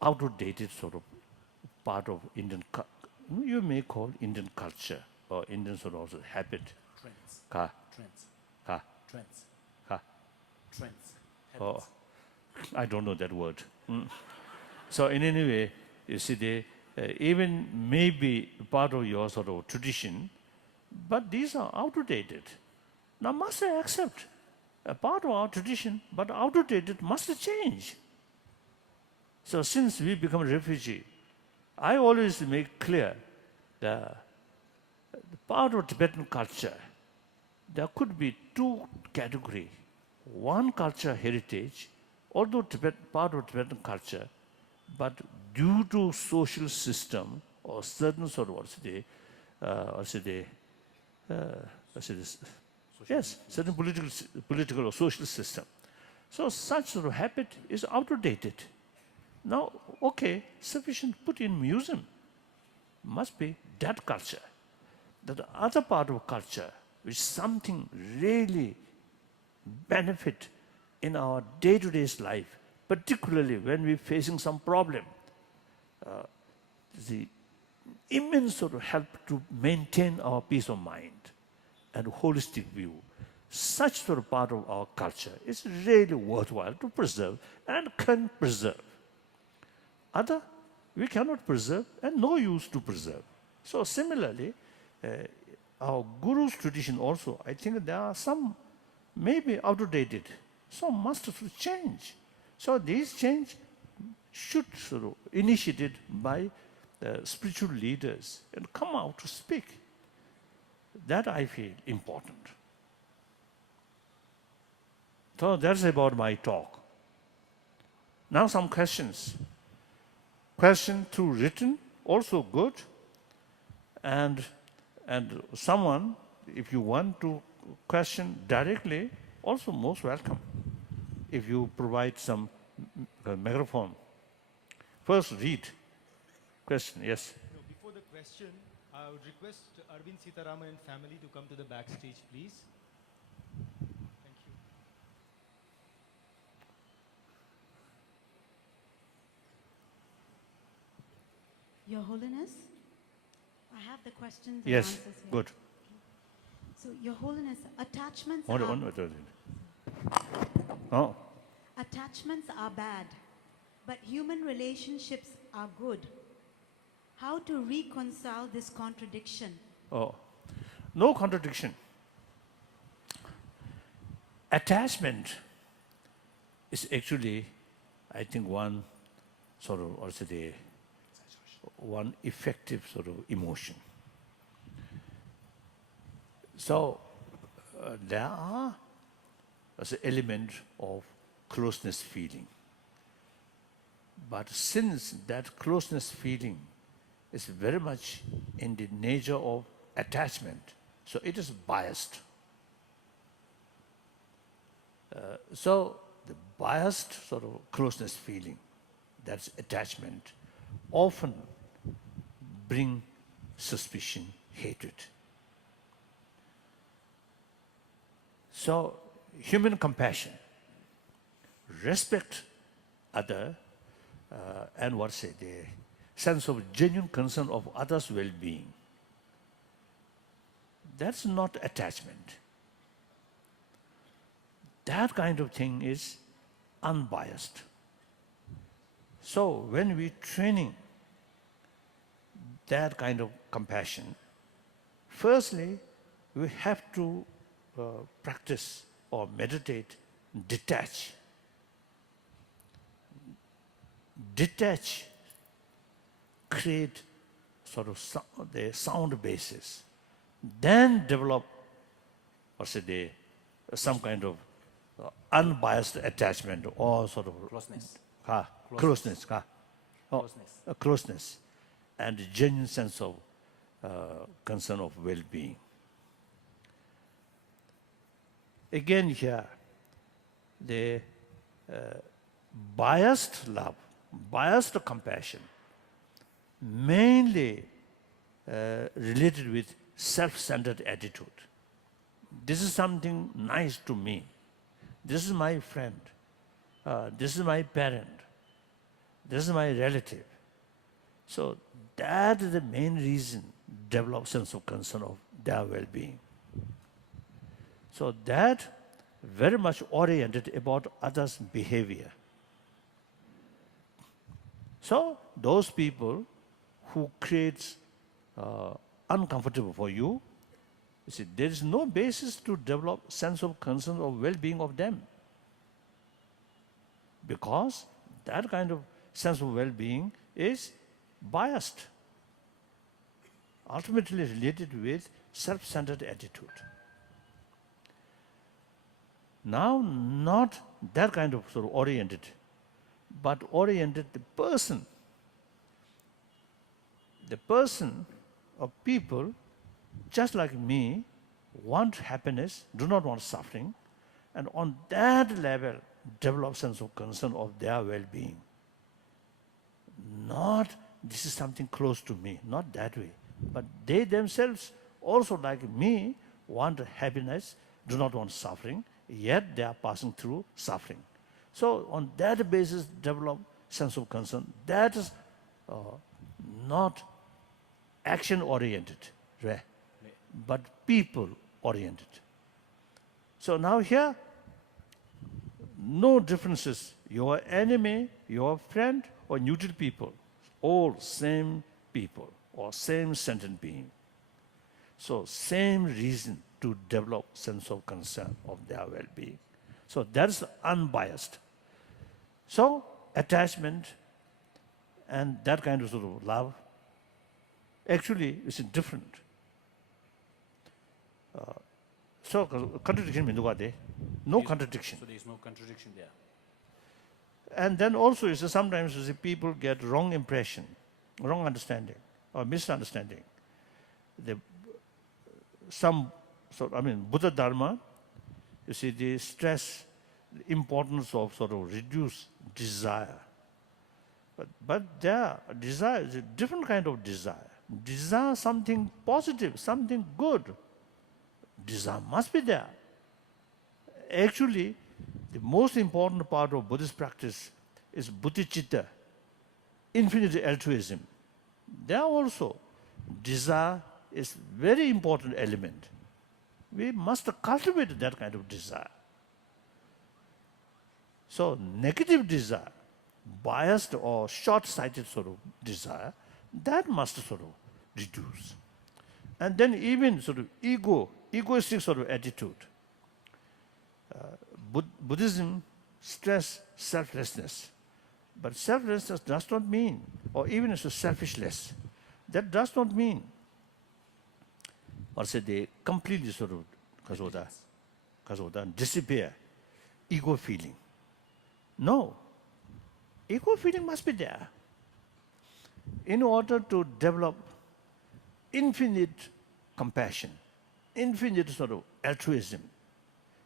outdated sort of part of Indian, you may call Indian culture or Indian sort of habit. Trends. Ka, Trends. ka, Trends. ka. Trends. Oh, Habits. I don't know that word. So in any way, you see, they even maybe part of your sort of tradition, but these are outdated. Now must I accept a part of our tradition, but outdated must change. So since we become a refugee, I always make clear the part of Tibetan culture, there could be two categories. One culture heritage, although part of Tibetan culture, but due to social system or certain sort of certain political or social system. So such sort of habit is outdated. Now, okay, sufficient put in museum. Must be that culture. The other part of culture, which something really benefit in our day-to-day life, particularly when we're facing some problem, the immense sort of help to maintain our peace of mind and holistic view. Such sort of part of our culture is really worthwhile to preserve and can preserve. Other, we cannot preserve and no use to preserve. So similarly, our Guru's tradition also, I think there are some maybe outdated, some must change. So these change should sort of initiated by spiritual leaders and come out to speak. That I feel important. So that's about my talk. Now some questions. Question through written, also good. And someone, if you want to question directly, also most welcome. If you provide some microphone. First read. Question, yes. No, before the question, I would request Arvind Sitaraman and family to come to the backstage, please. Thank you. Your Holiness, I have the questions and Yes, answers here. good. So, Your Holiness, attachments Oh, attachments are bad, but human relationships are good. How to reconcile this contradiction? oh, no contradiction. Attachment is actually, I think, one sort of also one effective sort of emotion. So there are as an element of closeness feeling. But since that closeness feeling is very much in the nature of attachment, so it is biased. So the biased sort of closeness feeling, that's attachment, often bring suspicion, hatred. So human compassion, respect other, and the sense of genuine concern of others' well-being. That's not attachment. That kind of thing is unbiased. So when we training that kind of compassion, firstly, we have to practice or meditate, detach. Detach, create sort of the sound basis, then develop, some kind of unbiased attachment or sort of Closeness. Closeness. Closeness. Closeness, and a genuine sense of concern of well-being. Again here, the biased love, biased compassion, mainly related with self-centered attitude. This is something nice to me. This is my friend. This is my parent. This is my relative. So that is the main reason develop sense of concern of their well-being. So that very much oriented about others' behavior. So those people who creates uncomfortable for you, you see, there is no basis to develop sense of concern or well-being of them. Because that kind of sense of well-being is biased, ultimately related with self-centered attitude. Now, not that kind of sort of oriented, but oriented the person. The person or people, just like me, want happiness, do not want suffering, and on that level, develop sense of concern of their well-being. Not, this is something close to me, not that way. But they themselves, also like me, want happiness, do not want suffering, yet they are passing through suffering. So on that basis, develop sense of concern. That is not action-oriented, right? But people-oriented. So now here, no differences. Your enemy, your friend, or neutral people, all same people, or same sentient being. So same reason to develop sense of concern of their well-being. So that's unbiased. So attachment and that kind of sort of love actually is different. So contradiction means what? No contradiction. So there is no contradiction there. And then also you see, sometimes you see, people get wrong impression, wrong understanding, or misunderstanding. Buddha Dharma, you see, they stress the importance of sort of reduce desire. But their desire is a different kind of desire. Desire something positive, something good. Desire must be there. Actually, the most important part of Buddhist practice is bodhicitta, infinite altruism. There also, desire is very important element. We must cultivate that kind of desire. So negative desire, biased or short-sighted sort of desire, that must sort of reduce. And then even sort of egoistic sort of attitude. Buddhism stress selflessness. But selflessness does not mean, or even as a selfishness, that does not mean, or say they completely sort of disappear ego feeling. No. Ego feeling must be there. In order to develop infinite compassion, infinite sort of altruism,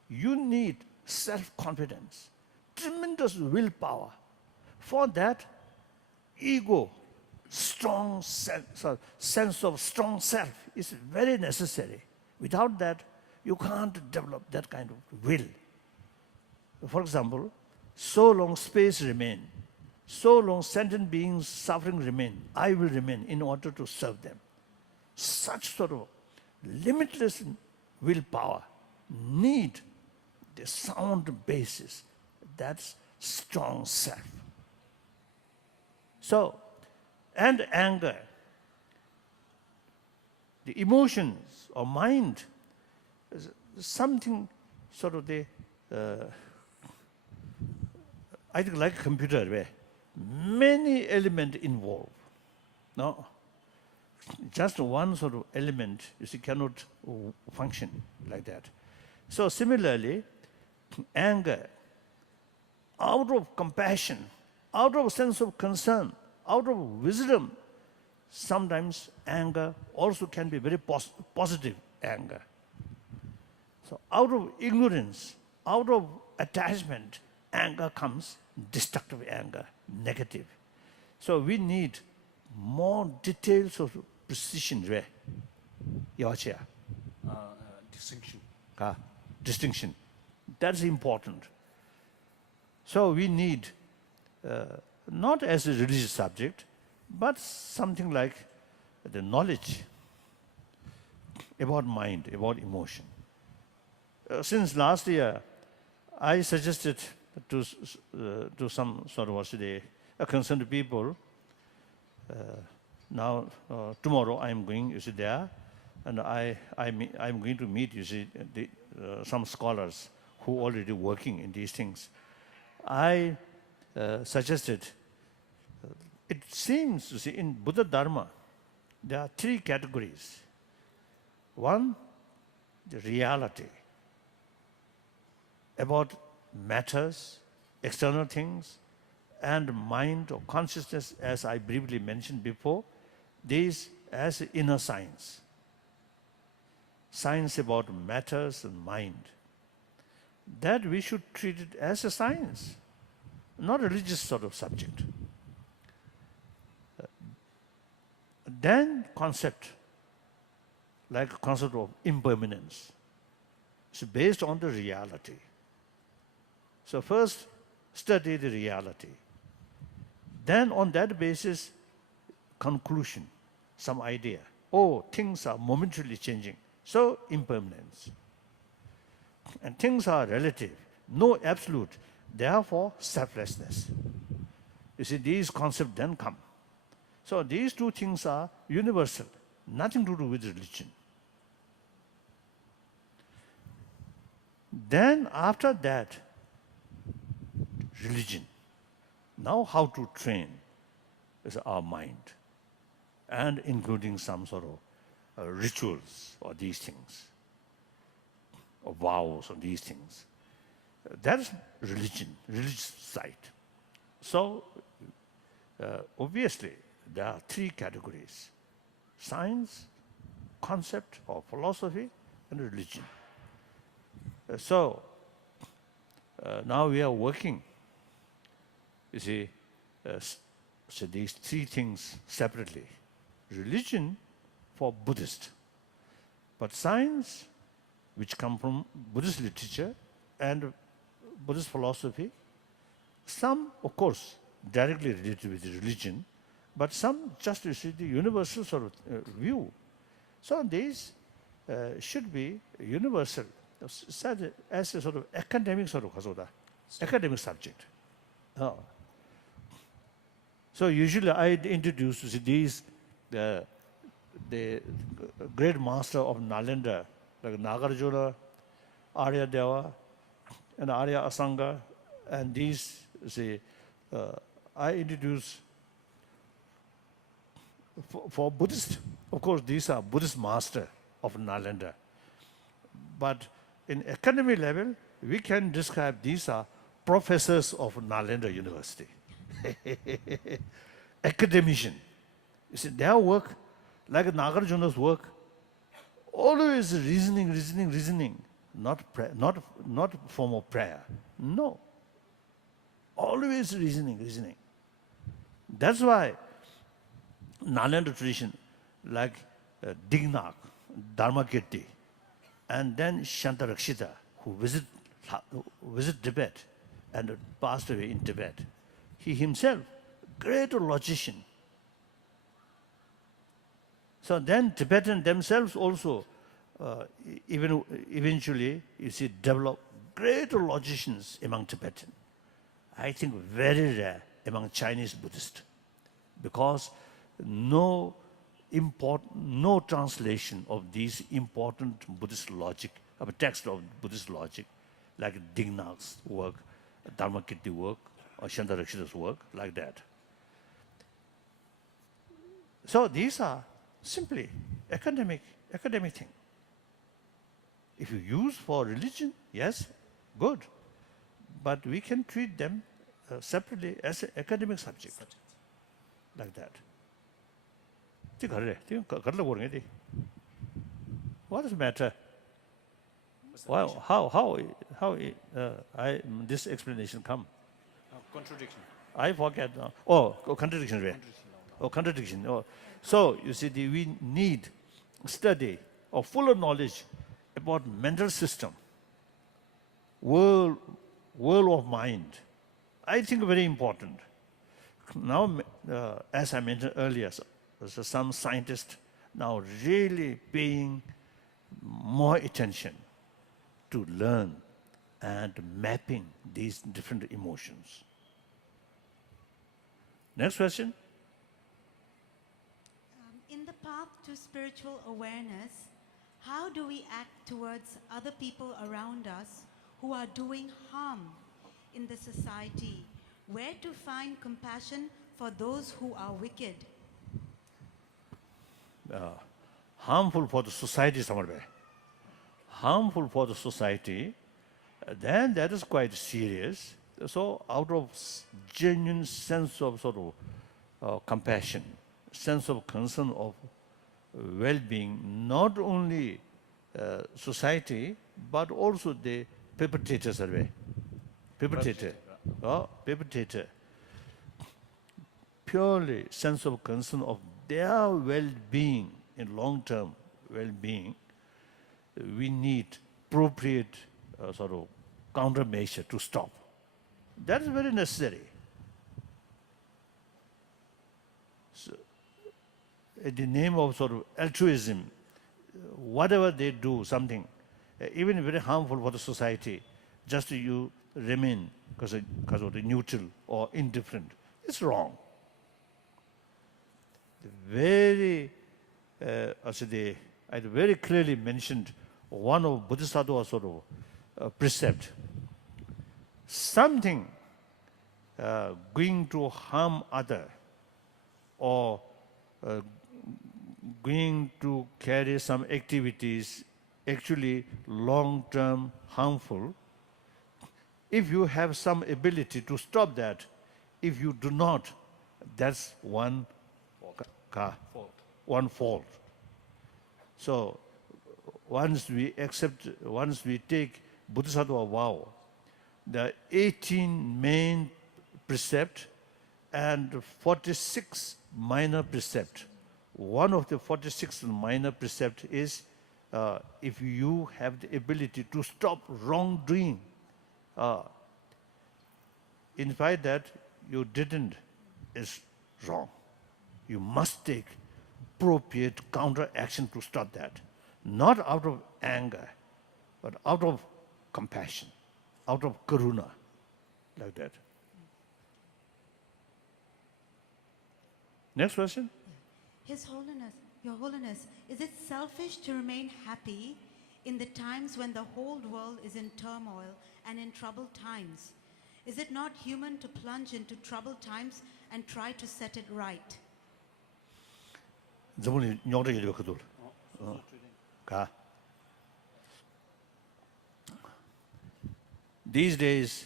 you need self-confidence, tremendous willpower. For that, ego, strong sense of strong self is very necessary. Without that, you can't develop that kind of will. For example, so long space remain, so long sentient beings suffering remain, I will remain in order to serve them. Such sort of limitless willpower need the sound basis, that's strong self. So, and anger, the emotions or mind, is something sort of I think like a computer where many elements involved. No, just one sort of element, you see, cannot function like that. So similarly, anger, out of compassion, out of sense of concern, out of wisdom, sometimes anger also can be very positive anger. So out of ignorance, out of attachment, anger comes destructive anger, negative. So we need more details of precision, Distinction. distinction. That's important. So we need, not as a religious subject, but something like the knowledge about mind, about emotion. Since last year, I suggested to some sort of concerned people, now tomorrow I'm going, you see, there, and I'm going to meet, you see, some scholars who are already working in these things. I suggested, it seems, you see, in Buddha Dharma, there are three categories. One, the reality about matters, external things, and mind or consciousness, as I briefly mentioned before, these as inner science. Science about matters and mind. That we should treat it as a science, not a religious sort of subject. Then concept, like concept of impermanence, is based on the reality. So first, study the reality. Then on that basis, conclusion, some idea. Oh, things are momentarily changing. So impermanence. And things are relative, no absolute. Therefore, selflessness. You see, these concepts then come. So these two things are universal, nothing to do with religion. Then after that, religion. Now how to train is our mind, and including some sort of rituals or these things, or vows or these things. That's religion, religious side. So obviously there are three categories: science, concept or philosophy, and religion. So now we are working, you see, so these three things separately. Religion for Buddhist, but science, which come from Buddhist literature and Buddhist philosophy, some, of course, directly related with religion, but some just, you see, the universal sort of view. So these should be universal, as a sort of academic sort of academic subject. So usually I introduce, you see, these, the great master of Nalanda, like Nagarjuna, Arya Deva, and Arya Asanga, and these, you see, I introduce for Buddhist. Of course, these are Buddhist master of Nalanda. But in academic level, we can describe these are professors of Nalanda University. Academician. You see, their work, like Nagarjuna's work, always reasoning, not form of prayer. No. Always reasoning. That's why Nalanda tradition, like Dignac, Dharmakirti, and then Shantarakshita, who visit Tibet and passed away in Tibet. He himself, great logician. So then Tibetan themselves also, even eventually, you see, develop great logicians among Tibetan. I think very rare among Chinese Buddhists, because no translation of these important Buddhist logic, of a text of Buddhist logic, like Dignac's work, Dharmakirti work, or Shantarakshita's work, like that. So these are simply academic thing. If you use for religion, yes, good. But we can treat them separately as an academic subject, like that. What is the matter? Well, how this explanation come? Contradiction. I forget now. Contradiction. or contradiction. So you see, we need study or fuller knowledge about mental system, world of mind. I think very important. Now, as I mentioned earlier, so some scientists now really paying more attention to learn and mapping these different emotions. Next question. In the path to spiritual awareness, how do we act towards other people around us who are doing harm in the society? Where to find compassion for those who are wicked? Harmful for the society, somewhere. Harmful for the society, then that is quite serious. So out of genuine sense of sort of compassion, sense of concern of well-being, not only society, but also the perpetrators are there. Perpetrator. Purely sense of concern of their well-being, in long-term well-being, we need appropriate sort of countermeasure to stop. That is very necessary. So, in the name of sort of altruism, whatever they do, something, even very harmful for the society, just you remain because of the neutral or indifferent, it's wrong. I very clearly mentioned one of Buddhist sadhu sort of precept. Something going to harm other or going to carry some activities actually long-term harmful, if you have some ability to stop that, if you do not, that's one fault. So once we take Bodhisattva vow, the 18 main precept and 46 minor precept. One of the 46 minor precept is if you have the ability to stop wrongdoing, in fact that you didn't, is wrong. You must take appropriate counter action to stop that. Not out of anger, but out of compassion, out of karuna, like that. Next question. His Holiness, Your Holiness, is it selfish to remain happy in the times when the whole world is in turmoil and in troubled times? Is it not human to plunge into troubled times and try to set it right? These days,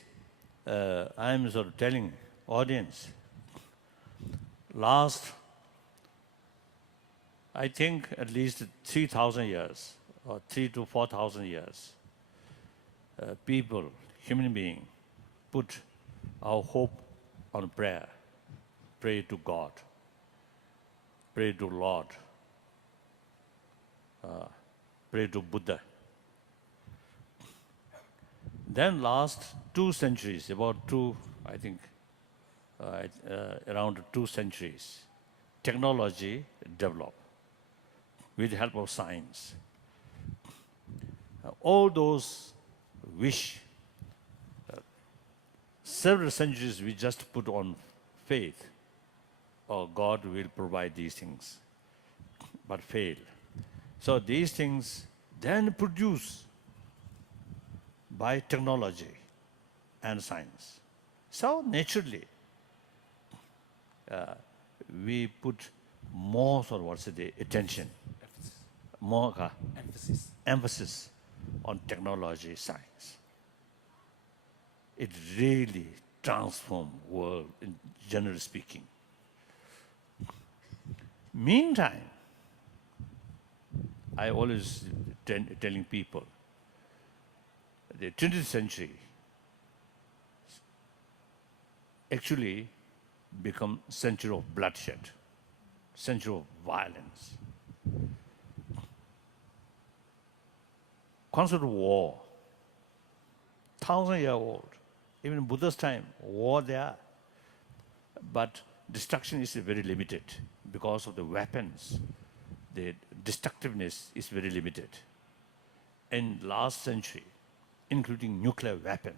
I am sort of telling audience, last, I think at least 3,000 years, or 3,000 to 4,000 years, people, human being, put our hope on prayer, pray to God, pray to Lord, pray to Buddha. Then last 2 centuries, around 2 centuries, technology developed with the help of science. All those wish, several centuries we just put on faith, oh, God will provide these things, but fail. So these things then produce by technology and science. So naturally, we put more sort of attention, more emphasis on technology, science. It really transforms the world, in generally speaking. Meantime, I always telling people, the 20th century actually become century of bloodshed. century of violence. Concept of war, 1,000-year-old, even in Buddha's time, war there. But destruction is very limited because of the weapons. The destructiveness is very limited. In last century, including nuclear weapon,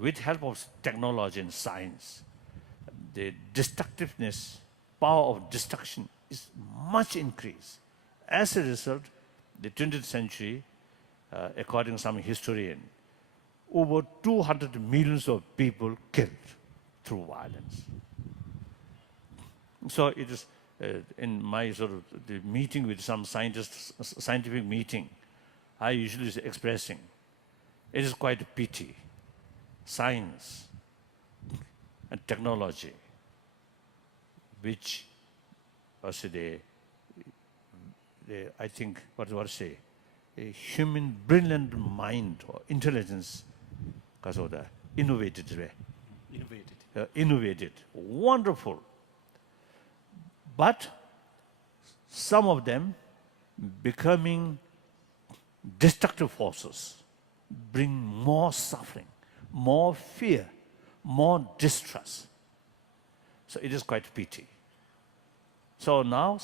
with help of technology and science, the destructiveness, power of destruction is much increased. As a result, the 20th century, according to some historian, over 200 millions of people killed through violence. So it is in my sort of the meeting with some scientists, scientific meeting, I usually is expressing, it is quite a pity. Science and technology, which I think, what do I say, a human brilliant mind or intelligence, because of the innovated, wonderful. But some of them becoming destructive forces, bring more suffering, more fear, more distrust. So it is quite pity. So now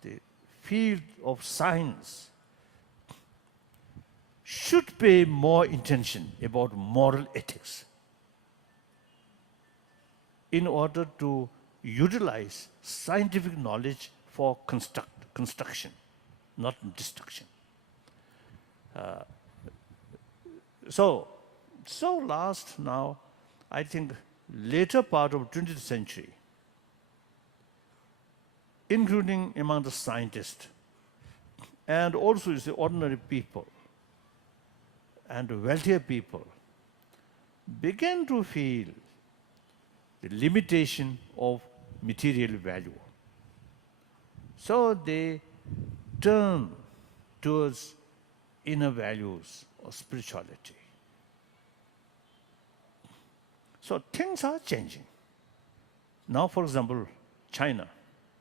the field of science should pay more attention about moral ethics in order to utilize scientific knowledge for construction, not destruction. So last now, I think later part of 20th century, including among the scientists, and also is the ordinary people and wealthier people, began to feel the limitation of material value. So they turn towards inner values or spirituality. So things are changing. Now, for example, China,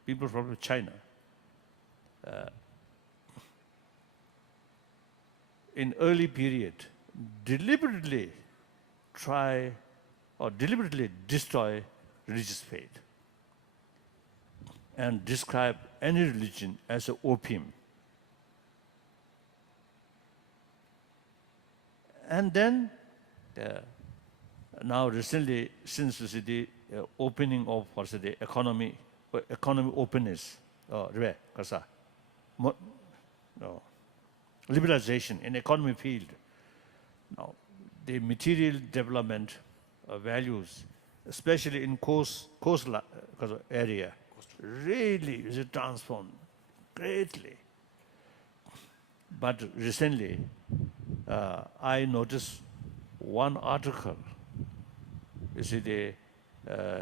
people from China, in early period, deliberately try or deliberately destroy religious faith and describe any religion as an opium. And then, now recently, since the opening of the economy openness, liberalization in economy field, now the material development values, especially in coast area, really is transformed greatly. But recently, I noticed one article. You see, they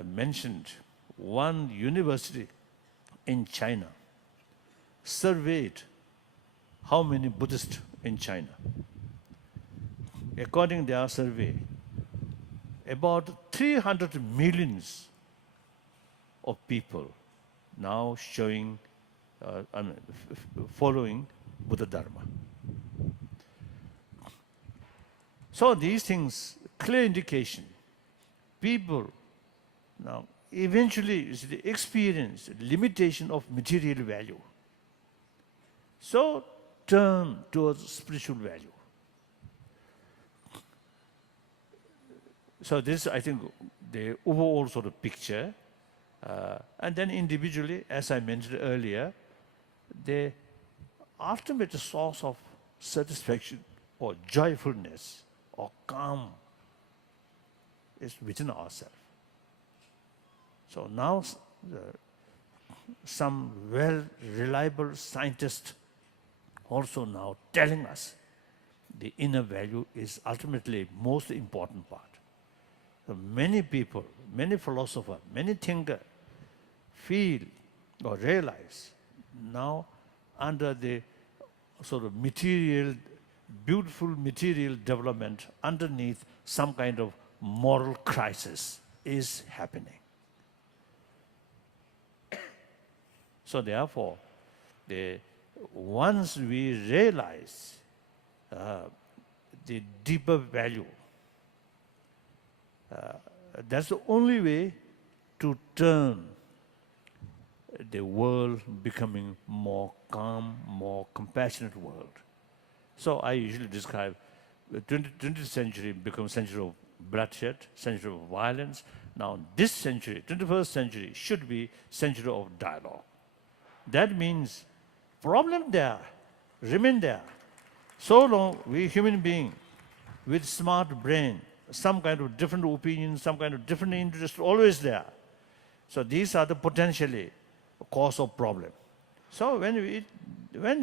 mentioned one university in China surveyed how many Buddhists in China. According to their survey, about 300 millions of people now showing, following Buddha Dharma. So these things, clear indication, people now eventually experience limitation of material value. So turn towards spiritual value. So this, I think, the overall sort of picture. And then individually, as I mentioned earlier, the ultimate source of satisfaction or joyfulness or calm is within ourselves. So now some well-reliable scientists also now telling us the inner value is ultimately most important part. So many people, many philosophers, many thinkers feel or realize now under the sort of material, beautiful material development, underneath some kind of moral crisis is happening. So therefore, once we realize the deeper value, that's the only way to turn the world becoming more calm, more compassionate world. So I usually describe the 20th century becomes century of bloodshed, century of violence. Now this century, 21st century, should be century of dialogue. That means problem there, remain there. So long we human being with smart brain, some kind of different opinion, some kind of different interest always there. So these are the potentially cause of problem. So when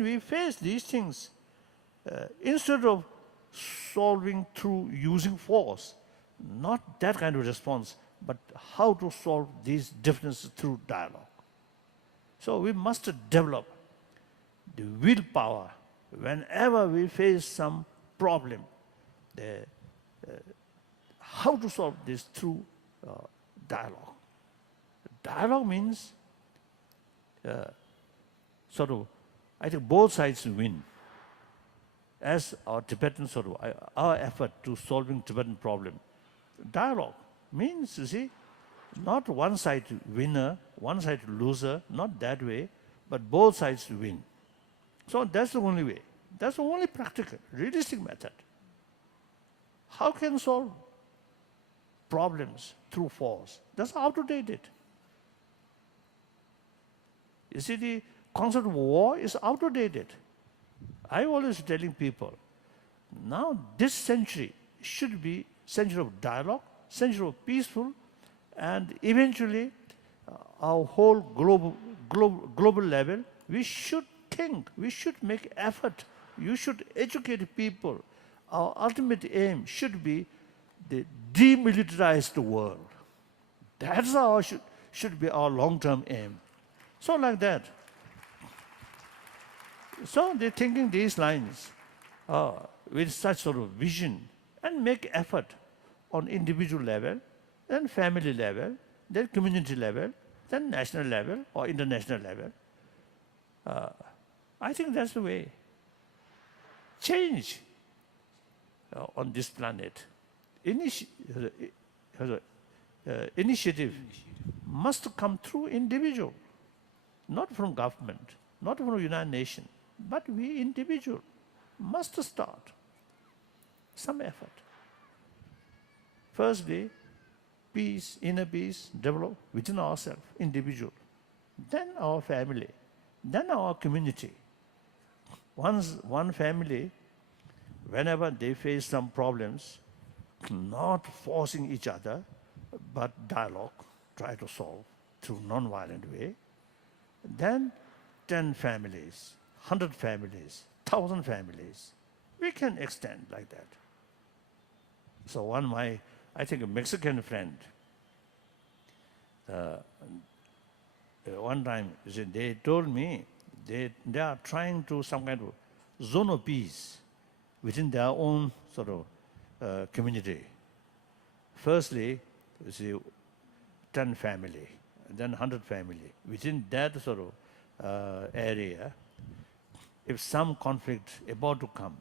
we face these things, instead of solving through using force, not that kind of response, but how to solve these differences through dialogue. So we must develop the willpower whenever we face some problem, how to solve this through dialogue. Dialogue means I think both sides win. As our Tibetan our effort to solving Tibetan problem, dialogue means, you see, not one side winner, one side loser, not that way, but both sides win. So that's the only way. That's the only practical, realistic method. How can solve problems through force? That's outdated. You see, the concept of war is outdated. I always telling people, now this century should be century of dialogue, century of peaceful, and eventually our whole global level, we should think, we should make effort, you should educate people. Our ultimate aim should be the demilitarized world. That's our should be our long-term aim. So like that. So they're thinking these lines with such sort of vision and make effort on individual level, then family level, then community level, then national level or international level. I think that's the way. Change on this planet. Initiative must come through individual, not from government, not from United Nations, but we individual must start some effort. Firstly, peace, inner peace, develop within ourselves, individual. Then our family, then our community. Once one family, whenever they face some problems, not forcing each other, but dialogue, try to solve through non-violent way. Then 10 families, 100 families, 1,000 families, we can extend like that. So I think a Mexican friend, one time they told me they are trying to some kind of zone of peace within their own sort of community. Firstly, you see, 10 family, then 100 family. Within that sort of area, if some conflict about to come,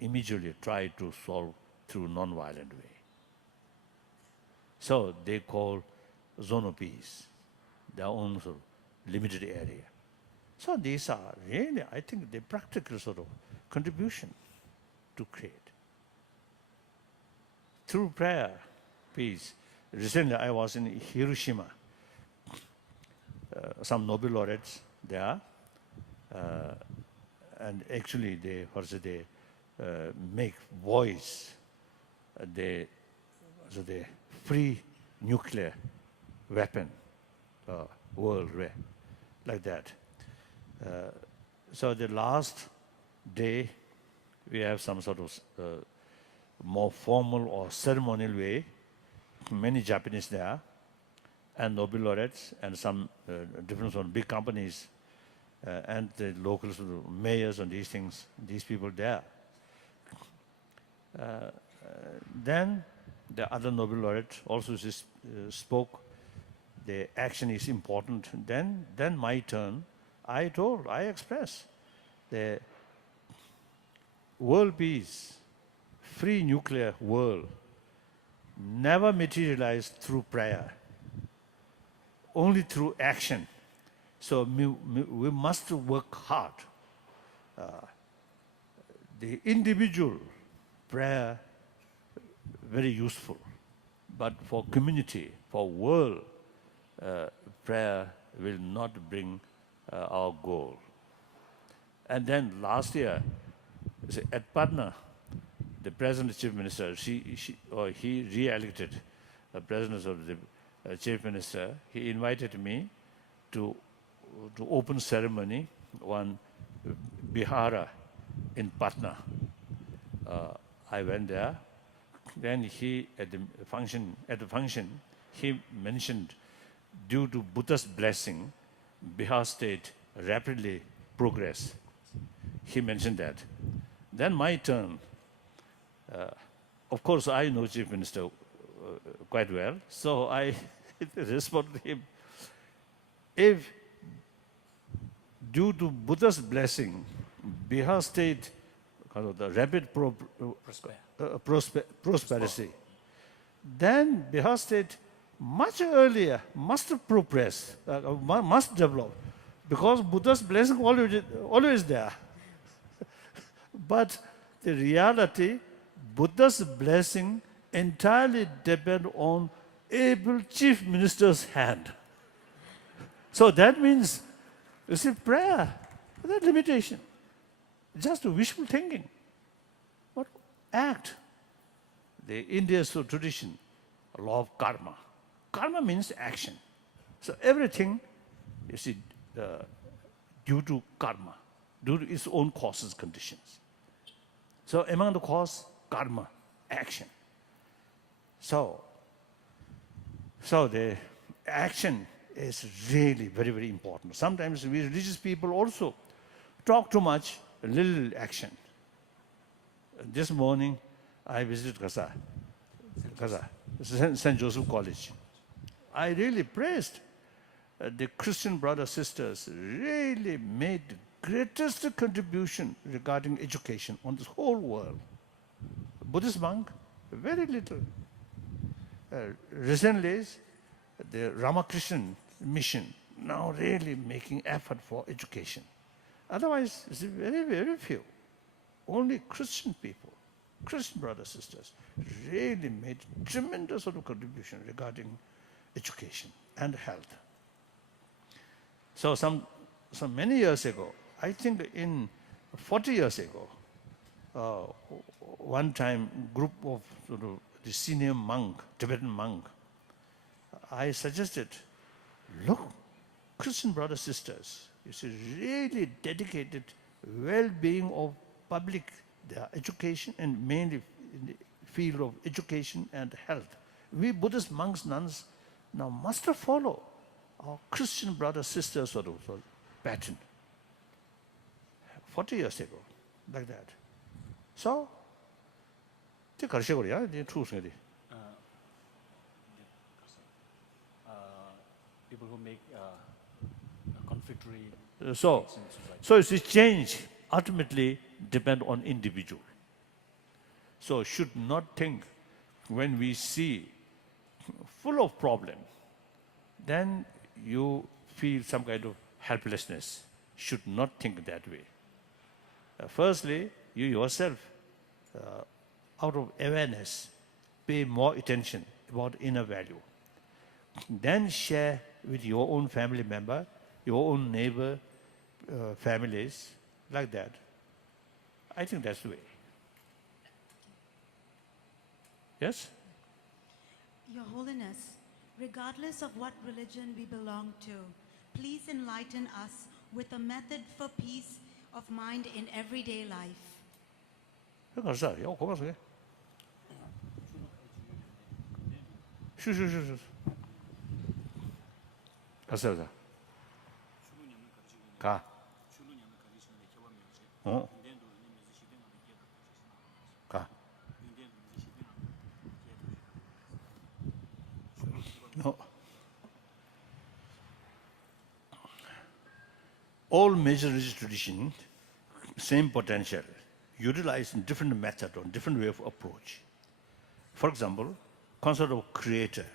immediately try to solve through non-violent way. So they call zone of peace, their own sort of limited area. So these are really, I think, the practical sort of contribution to create. Through prayer, peace. Recently I was in Hiroshima. Some Nobel laureates there, and actually they make voice, they free nuclear weapon world like that. So the last day we have some sort of more formal or ceremonial way. Many Japanese there, and Nobel laureates, and some different sort of big companies, and the local sort of mayors and these things, these people there. Then the other Nobel laureate also spoke the action is important, then my turn, I express the world peace, free nuclear world, never materialized through prayer, only through action. So we must work hard. The individual prayer, very useful. But for community, for world, prayer will not bring our goal. And then last year, at Patna, the president chief minister, he re-elected the president of the chief minister. He invited me to open ceremony on Bihara in Patna. I went there. Then he, at the function, he mentioned, due to Buddha's blessing, Bihar state rapidly progressed. He mentioned that. Then my turn. Of course, I know Chief Minister quite well, so I responded to him. If due to Buddha's blessing, Bihar state the rapid prosperity, then Bihar state much earlier must progress, must develop, because Buddha's blessing always there. But the reality, Buddha's blessing entirely depends on able chief minister's hand. So that means, you see, prayer, that limitation, just wishful thinking. But act. The India's tradition, law of karma. Karma means action. So everything, you see, due to karma, due to its own causes, conditions. So among the cause, karma, action. So the action is really very, very important. Sometimes we religious people also talk too much, little action. This morning, I visited Gaza, St. Joseph College. I really praised the Christian brothers sisters really made the greatest contribution regarding education on this whole world. Buddhist monk, very little. Recently, the Ramakrishna mission now really making effort for education. Otherwise, it's very, very few. Only Christian people, Christian brothers sisters, really made tremendous sort of contribution regarding education and health. So many years ago, I think in 40 years ago, one time group of the senior monk, Tibetan monk, I suggested, look, Christian brothers sisters, you see, really dedicated well-being of public, their education, and mainly in the field of education and health. We Buddhist monks, nuns, now must follow our Christian brothers, sisters sort of pattern. 40 years ago, like that. So, the Karshagorya, the truth. People who make conflictory So it's a change ultimately depend on individual. So should not think when we see full of problem, then you feel some kind of helplessness. Should not think that way. Firstly, you yourself, out of awareness, pay more attention about inner value. Then share with your own family member, your own neighbor, families, like that. I think that's the way. Yes? Your Holiness, regardless of what religion we belong to, please enlighten us with a method for peace of mind in everyday life. 가. 가. No. all major religious traditions, same potential, utilize in different method or different way of approach. For example, concept of creator.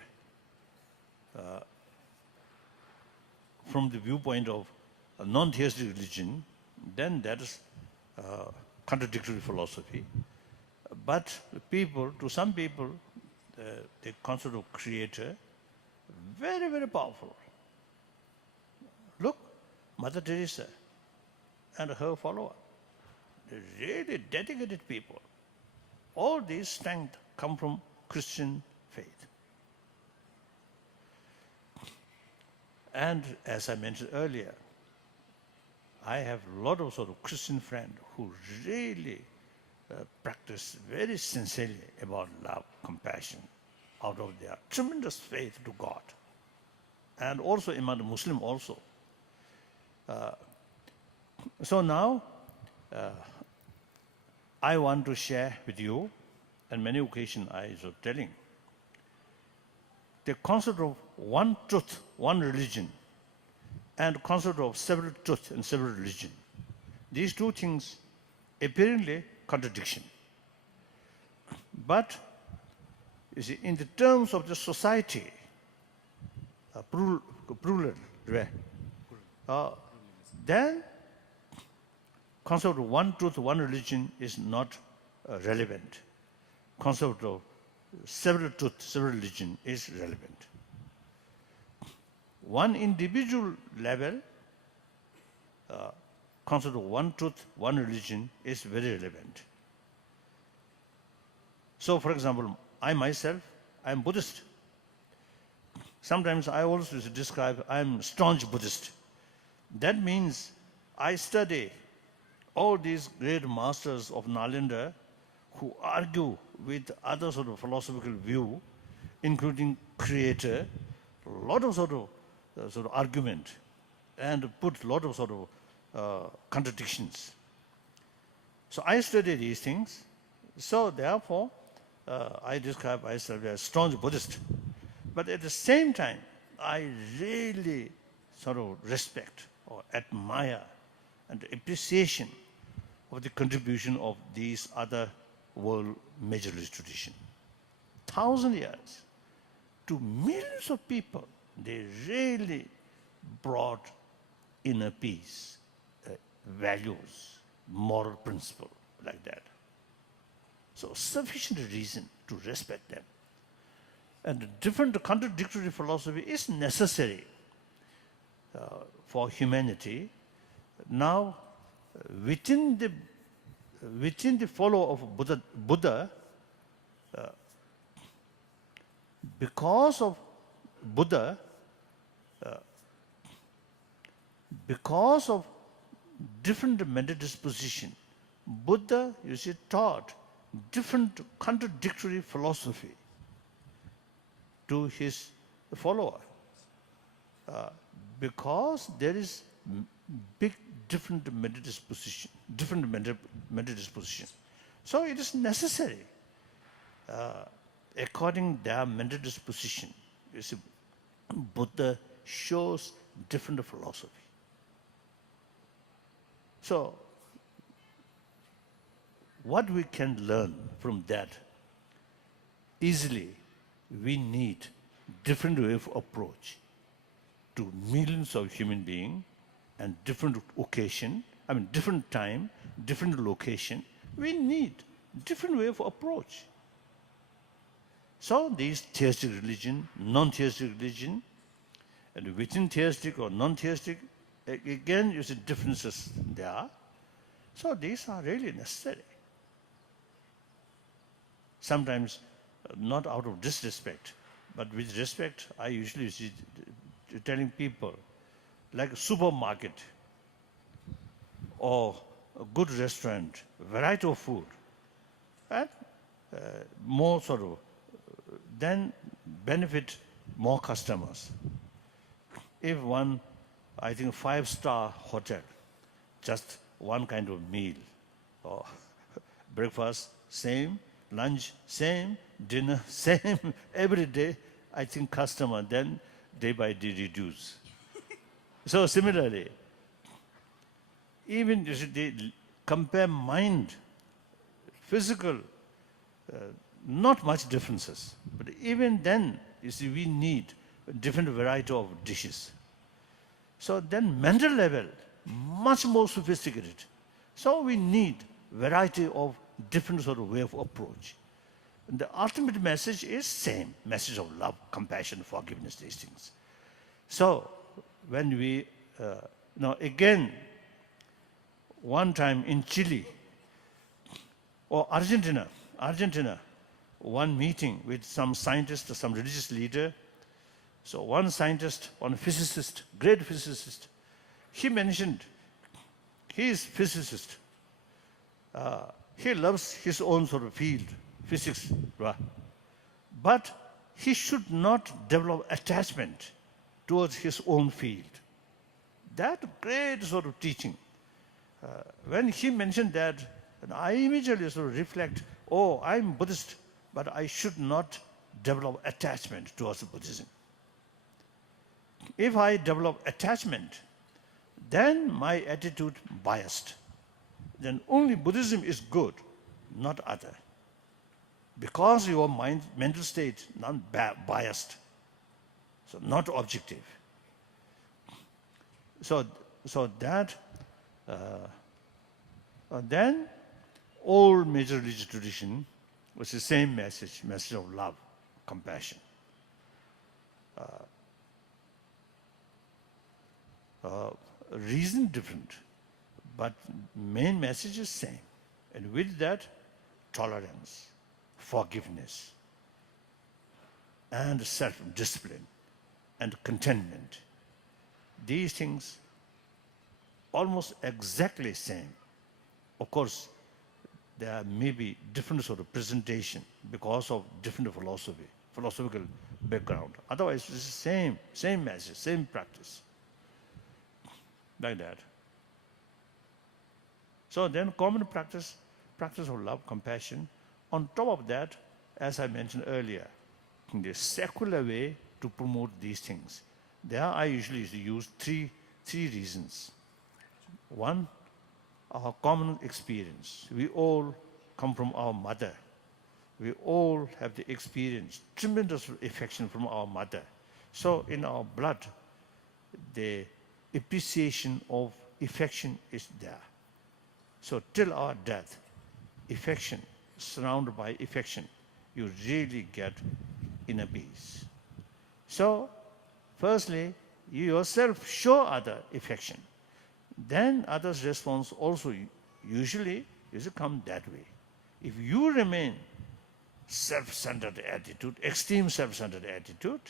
From the viewpoint of a non-theistic religion, then that is contradictory philosophy. But people, to some people, the concept of creator, very, very powerful. Look, Mother Teresa and her follower, they're really dedicated people. All these strength come from Christian faith. And as I mentioned earlier, I have a lot of sort of Christian friends who really practice very sincerely about love, compassion, out of their tremendous faith to God. And also among the Muslim also. So now, I want to share with you, on many occasions I was telling, the concept of one truth, one religion, and concept of several truth and several religion. These two things apparently contradiction. But you see, in the terms of the society, plural, then concept of one truth, one religion is not relevant. Concept of several truth, several religion is relevant. One individual level, concept of one truth, one religion is very relevant. So, for example, I myself, I am Buddhist. Sometimes I also describe I am staunch Buddhist. That means I study all these great masters of Nalanda who argue with other sort of philosophical view, including creator, a lot of sort of argument, and put a lot of sort of contradictions. So I study these things. So therefore, I describe myself as staunch Buddhist. But at the same time, I really sort of respect or admire and appreciation of the contribution of these other world major religious traditions. 1,000 years to millions of people, they really brought inner peace, values, moral principle, like that. So sufficient reason to respect them. And different contradictory philosophy is necessary for humanity. Now, within the follower of Buddha, because of Buddha, because of different mental disposition, Buddha, you see, taught different contradictory philosophy to his follower. Because there is big different mental disposition, So it is necessary, according to their mental disposition. You see, Buddha shows different philosophy. So, what we can learn from that, easily, we need different way of approach to millions of human beings and different occasion, different time, different location. We need different way of approach. So these theistic religion, non-theistic religion, and within theistic or non-theistic, again, you see differences there. So these are really necessary. Sometimes not out of disrespect, but with respect, I usually see telling people, like a supermarket or a good restaurant, variety of food, and more sort of, then benefit more customers. If one, I think, 5-star hotel, just one kind of meal, or breakfast, same, lunch, same, dinner, same, every day, I think customer then day by day reduce. So similarly, even you see, they compare mind, physical, not much differences. But even then, you see, we need a different variety of dishes. So then mental level, much more sophisticated. So we need variety of different sort of way of approach. And the ultimate message is same, message of love, compassion, forgiveness, these things. So when we, now again, one time in Chile or Argentina, one meeting with some scientist or some religious leader. So one scientist, one physicist, great physicist, he mentioned, he is physicist. He loves his own sort of field, physics, right? But he should not develop attachment towards his own field. That great sort of teaching. When he mentioned that, and I immediately sort of reflect, oh, I'm Buddhist, but I should not develop attachment towards Buddhism. If I develop attachment, then my attitude biased. Then only Buddhism is good, not other. Because your mental state not biased, so not objective. So that then all major religious tradition was the same message of love, compassion. Reason different, but main message is same. And with that, tolerance, forgiveness, and self-discipline, and contentment. These things almost exactly same. Of course, there may be different sort of presentation because of different philosophical background. Otherwise, it's the same message, same practice. Like that. So then common practice of love, compassion. On top of that, as I mentioned earlier, in the secular way to promote these things. There I usually use three reasons. One, our common experience. We all come from our mother. We all have the experience, tremendous affection from our mother. So in our blood, the appreciation of affection is there. So till our death, affection, surrounded by affection, you really get inner peace. So, firstly, you yourself show other affection. Then others' response also usually is come that way. If you remain self-centered attitude, extreme self-centered attitude,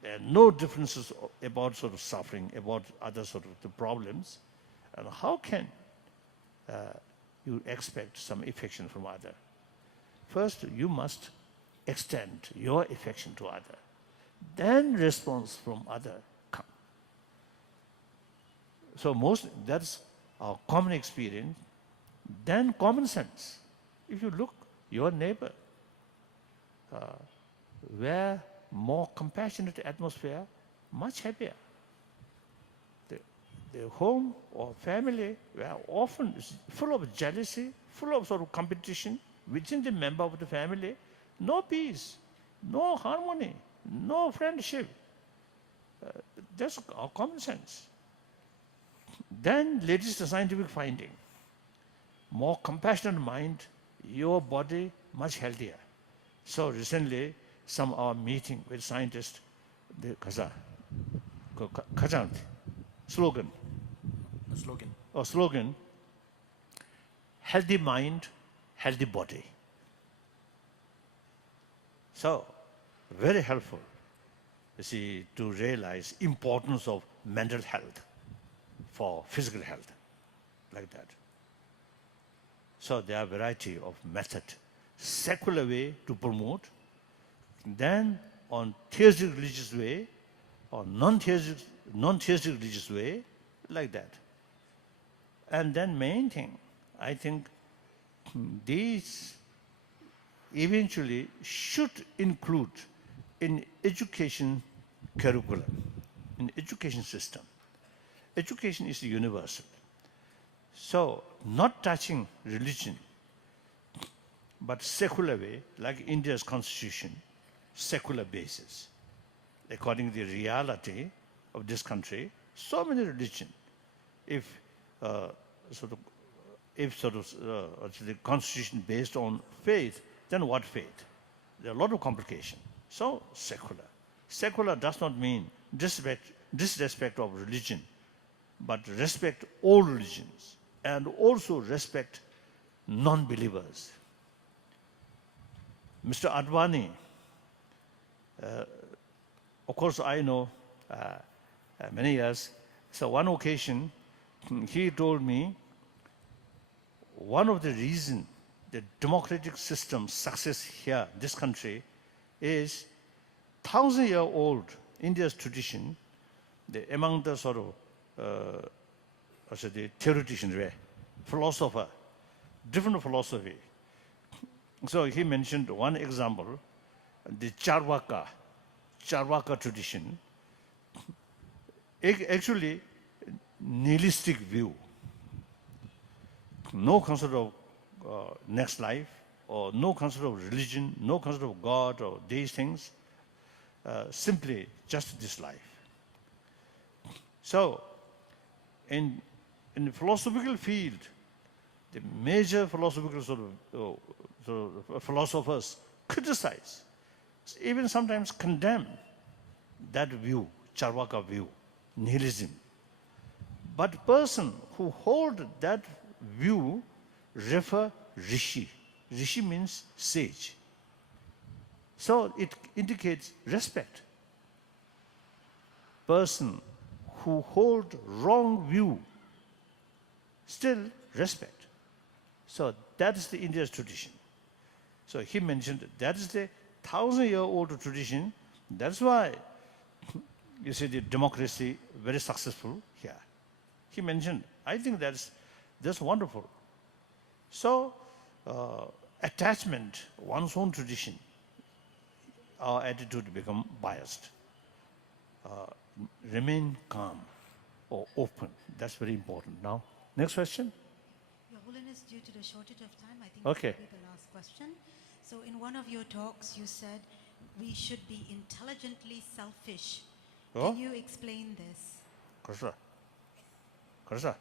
there are no differences about sort of suffering, about other sort of the problems, and how can you expect some affection from other? First, you must extend your affection to other. Then response from other come. So that's our common experience. Then common sense. If you look, your neighbor, where more compassionate atmosphere, much happier. The home or family were often full of jealousy, full of sort of competition within the member of the family, no peace, no harmony, no friendship. That's our common sense. Then latest scientific finding, more compassionate mind, your body much healthier. So recently, some our meeting with scientists, the slogan, healthy mind, healthy body. So, very helpful, you see, to realize importance of mental health for physical health, like that. So there are a variety of method, secular way to promote, then on theistic religious way, or non-theistic religious way, like that. And then main thing, I think these eventually should include in education curriculum, in education system. Education is universal. So, not touching religion, but secular way, like India's constitution, secular basis. According to the reality of this country, so many religions. If the constitution based on faith, then what faith? There are a lot of complications. So secular. Secular does not mean disrespect of religion, but respect all religions and also respect non-believers. Mr. Advani, of course I know many years. So one occasion, he told me one of the reasons the democratic system success here, this country, is 1,000-year-old India's tradition. Among the sort of the theoreticians, philosopher, different philosophy. So he mentioned one example, the Charvaka tradition. Actually, nihilistic view. No concept of next life, or no concept of religion, no concept of God or these things, simply just this life. So, in the philosophical field, the major philosophical philosophers criticize, even sometimes condemn that view, Charvaka view, nihilism. But person who hold that view refer rishi. Rishi means sage. So it indicates respect. Person who hold wrong view, still respect. So that is the India's tradition. So he mentioned that is the 1,000-year-old tradition. That's why you see the democracy very successful here. He mentioned, I think that's wonderful. So attachment, one's own tradition, our attitude become biased. Remain calm or open. That's very important. Now, next question. Your Holiness, due to the shortage of time, I think Okay. this will be the last question. So in one of your talks, you said we should be intelligently selfish. Oh? Can you explain this? 그래서 그래서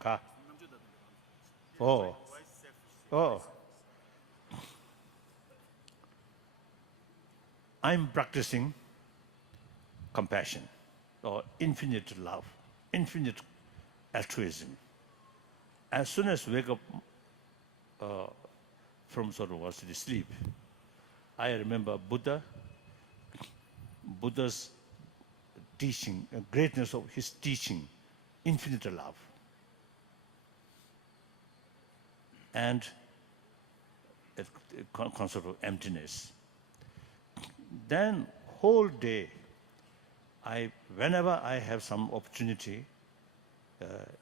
가. Oh. Oh. I'm practicing compassion or infinite love, infinite altruism. As soon as I wake up from sort of the sleep, I remember Buddha's teaching, greatness of his teaching, infinite love. And a concept of emptiness. Then whole day, whenever I have some opportunity,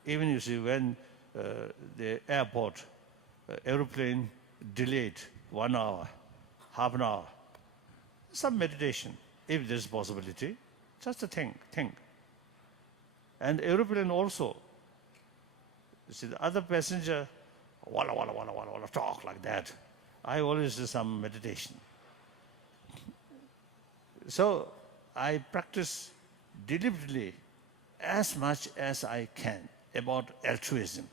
even you see when the airport, aeroplane delayed 1 hour, half an hour, some meditation, if there's possibility, just a think. And aeroplane also, you see the other passenger, walla, talk like that. I always do some meditation. So I practice deliberately as much as I can about altruism.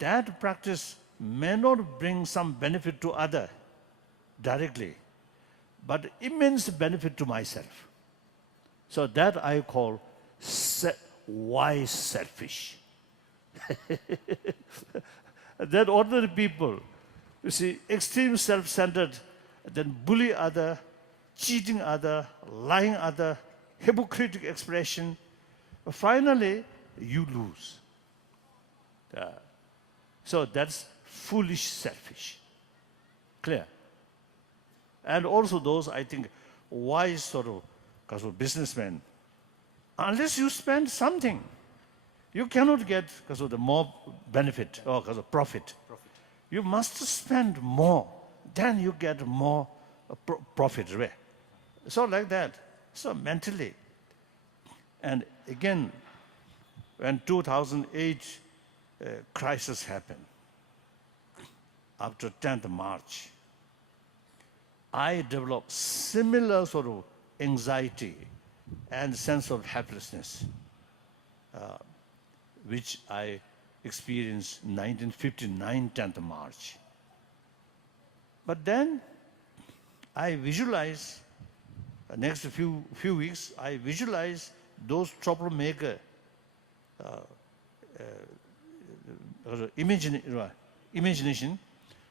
That practice may not bring some benefit to other directly, but immense benefit to myself. So that I call wise selfish. That ordinary people, you see, extreme self-centered, then bully other, cheating other, lying other, hypocritical expression. Finally, you lose. So that's foolish, selfish. Clear? And also those, I think, wise sort of businessmen, unless you spend something, you cannot get because of the more benefit or because of profit. You must spend more, then you get more profit. So like that. So mentally. And again, when 2008 crisis happened, after 10th March, I developed similar sort of anxiety and sense of helplessness, which I experienced 1959, 10th March. But then I visualize, next few weeks, I visualize those troublemaker imagination.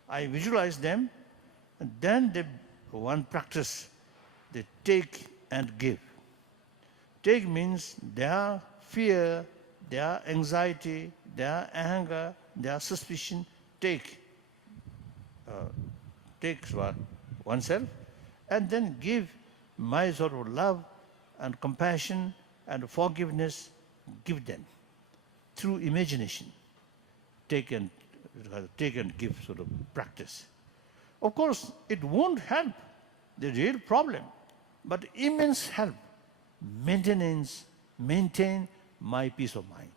I visualize them, and then one practice, they take and give. Take means their fear, their anxiety, their anger, their suspicion, take oneself, and then give my sort of love and compassion and forgiveness, give them through imagination. Take and give sort of practice. Of course, it won't help the real problem, but immense help maintain my peace of mind.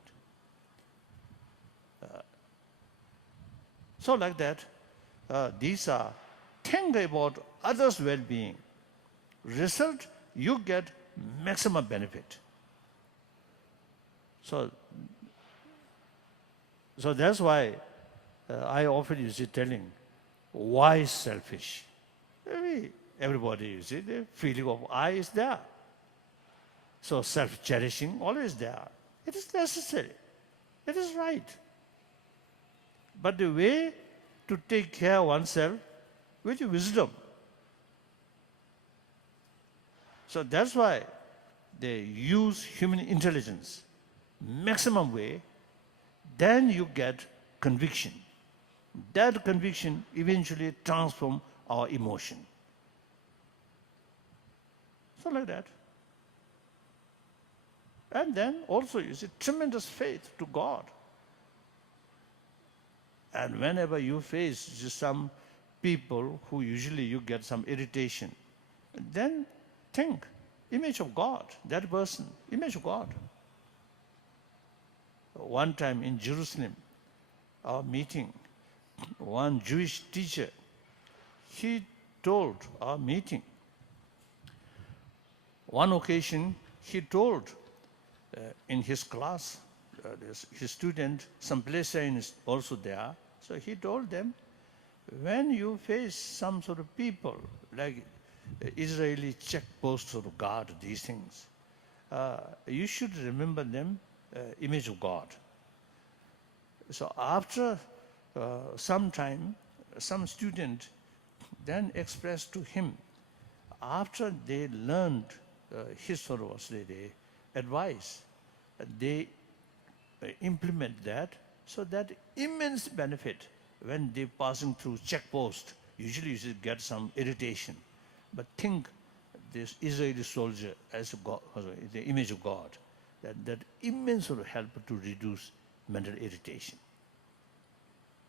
So like that, these are think about others' well-being. Result, you get maximum benefit. So that's why I often use it telling, why selfish? Everybody, you see, the feeling of I is there. So self-cherishing always there. It is necessary. It is right. But the way to take care of oneself with wisdom. So that's why they use human intelligence maximum way, then you get conviction. That conviction eventually transforms our emotion. So like that. And then also you see tremendous faith to God. And whenever you face just some people who usually you get some irritation, then think, image of God, that person, image of God. One time in Jerusalem, our meeting, one Jewish teacher, he told our meeting, one occasion he told in his class, his student, some Palestinians is also there, so he told them, when you face some sort of people, like Israeli checkposts or guard, these things, you should remember them, image of God. So after some time, some student then expressed to him, after they learned his sort of the advice, they implement that, so that immense benefit when they passing through checkpost, usually you get some irritation. But think this Israeli soldier as God, the image of God, that immense sort of help to reduce mental irritation.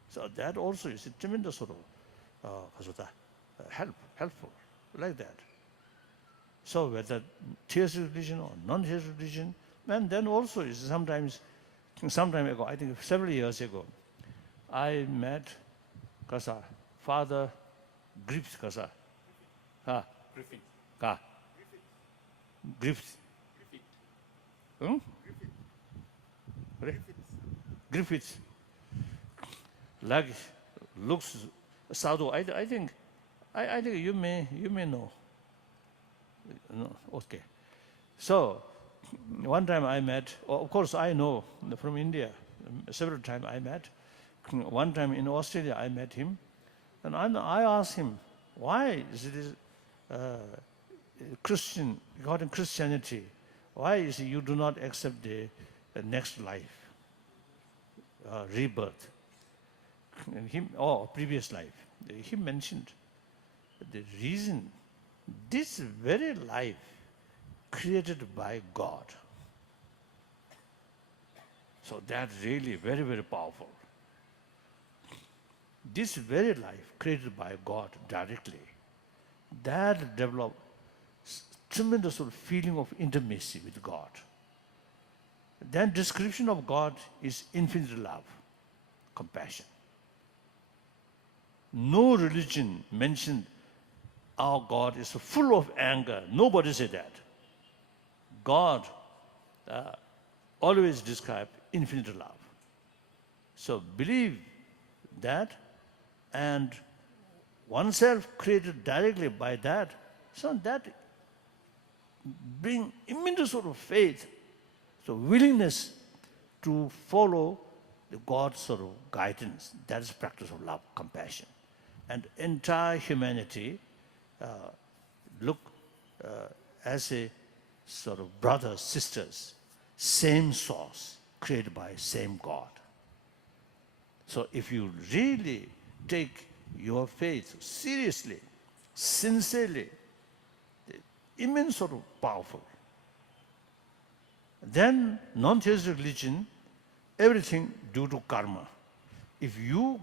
So that also is a tremendous sort of helpful, like that. So whether theistic religion or non-theistic religion, and then also is some time ago, I think several years ago, I met Father Griffith Griffin. Griffith. Griffith. Like looks sadhu. I think you may know. No, okay. So one time I met. Of course I know from India. Several times I met. One time in Australia I met him, and I asked him, why is it Christian, regarding Christianity, why is it you do not accept the next life, rebirth, or previous life? He mentioned the reason, this very life created by God. So that's really very, very powerful. This very life created by God directly, that develops tremendous sort of feeling of intimacy with God. Then description of God is infinite love, compassion. No religion mentioned our God is full of anger. Nobody said that. God always described infinite love. So believe that, and oneself created directly by that, so that bring immense sort of faith, so willingness to follow the God's sort of guidance. That is practice of love, compassion. And entire humanity look as a sort of brothers, sisters, same source, created by same God. So if you really take your faith seriously, sincerely, immense sort of powerful. Then non-theistic religion, everything due to karma. If you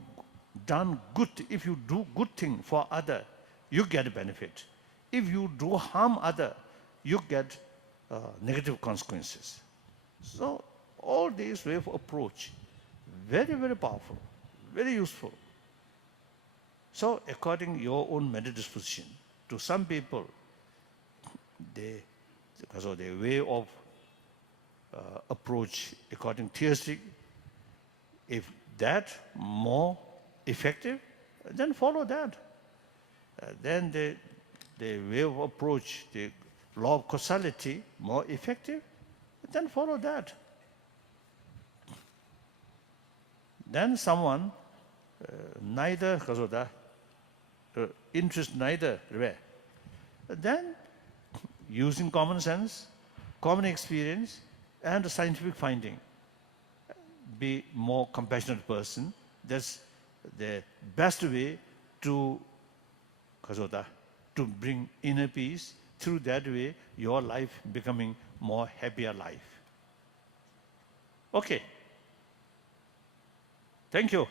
do good thing for other, you get benefit. If you do harm other, you get negative consequences. So all these way of approach, very, very powerful, very useful. So according your own mental disposition, to some people, because of their way of approach according theistic, if that more effective, then follow that. Then the way of approach, the law of causality, more effective, then follow that. Then someone neither because of that interest neither way, then using common sense, common experience, and scientific finding, be more compassionate person. That's the best way to bring inner peace. Through that way, your life becoming more happier life. Okay. Thank you.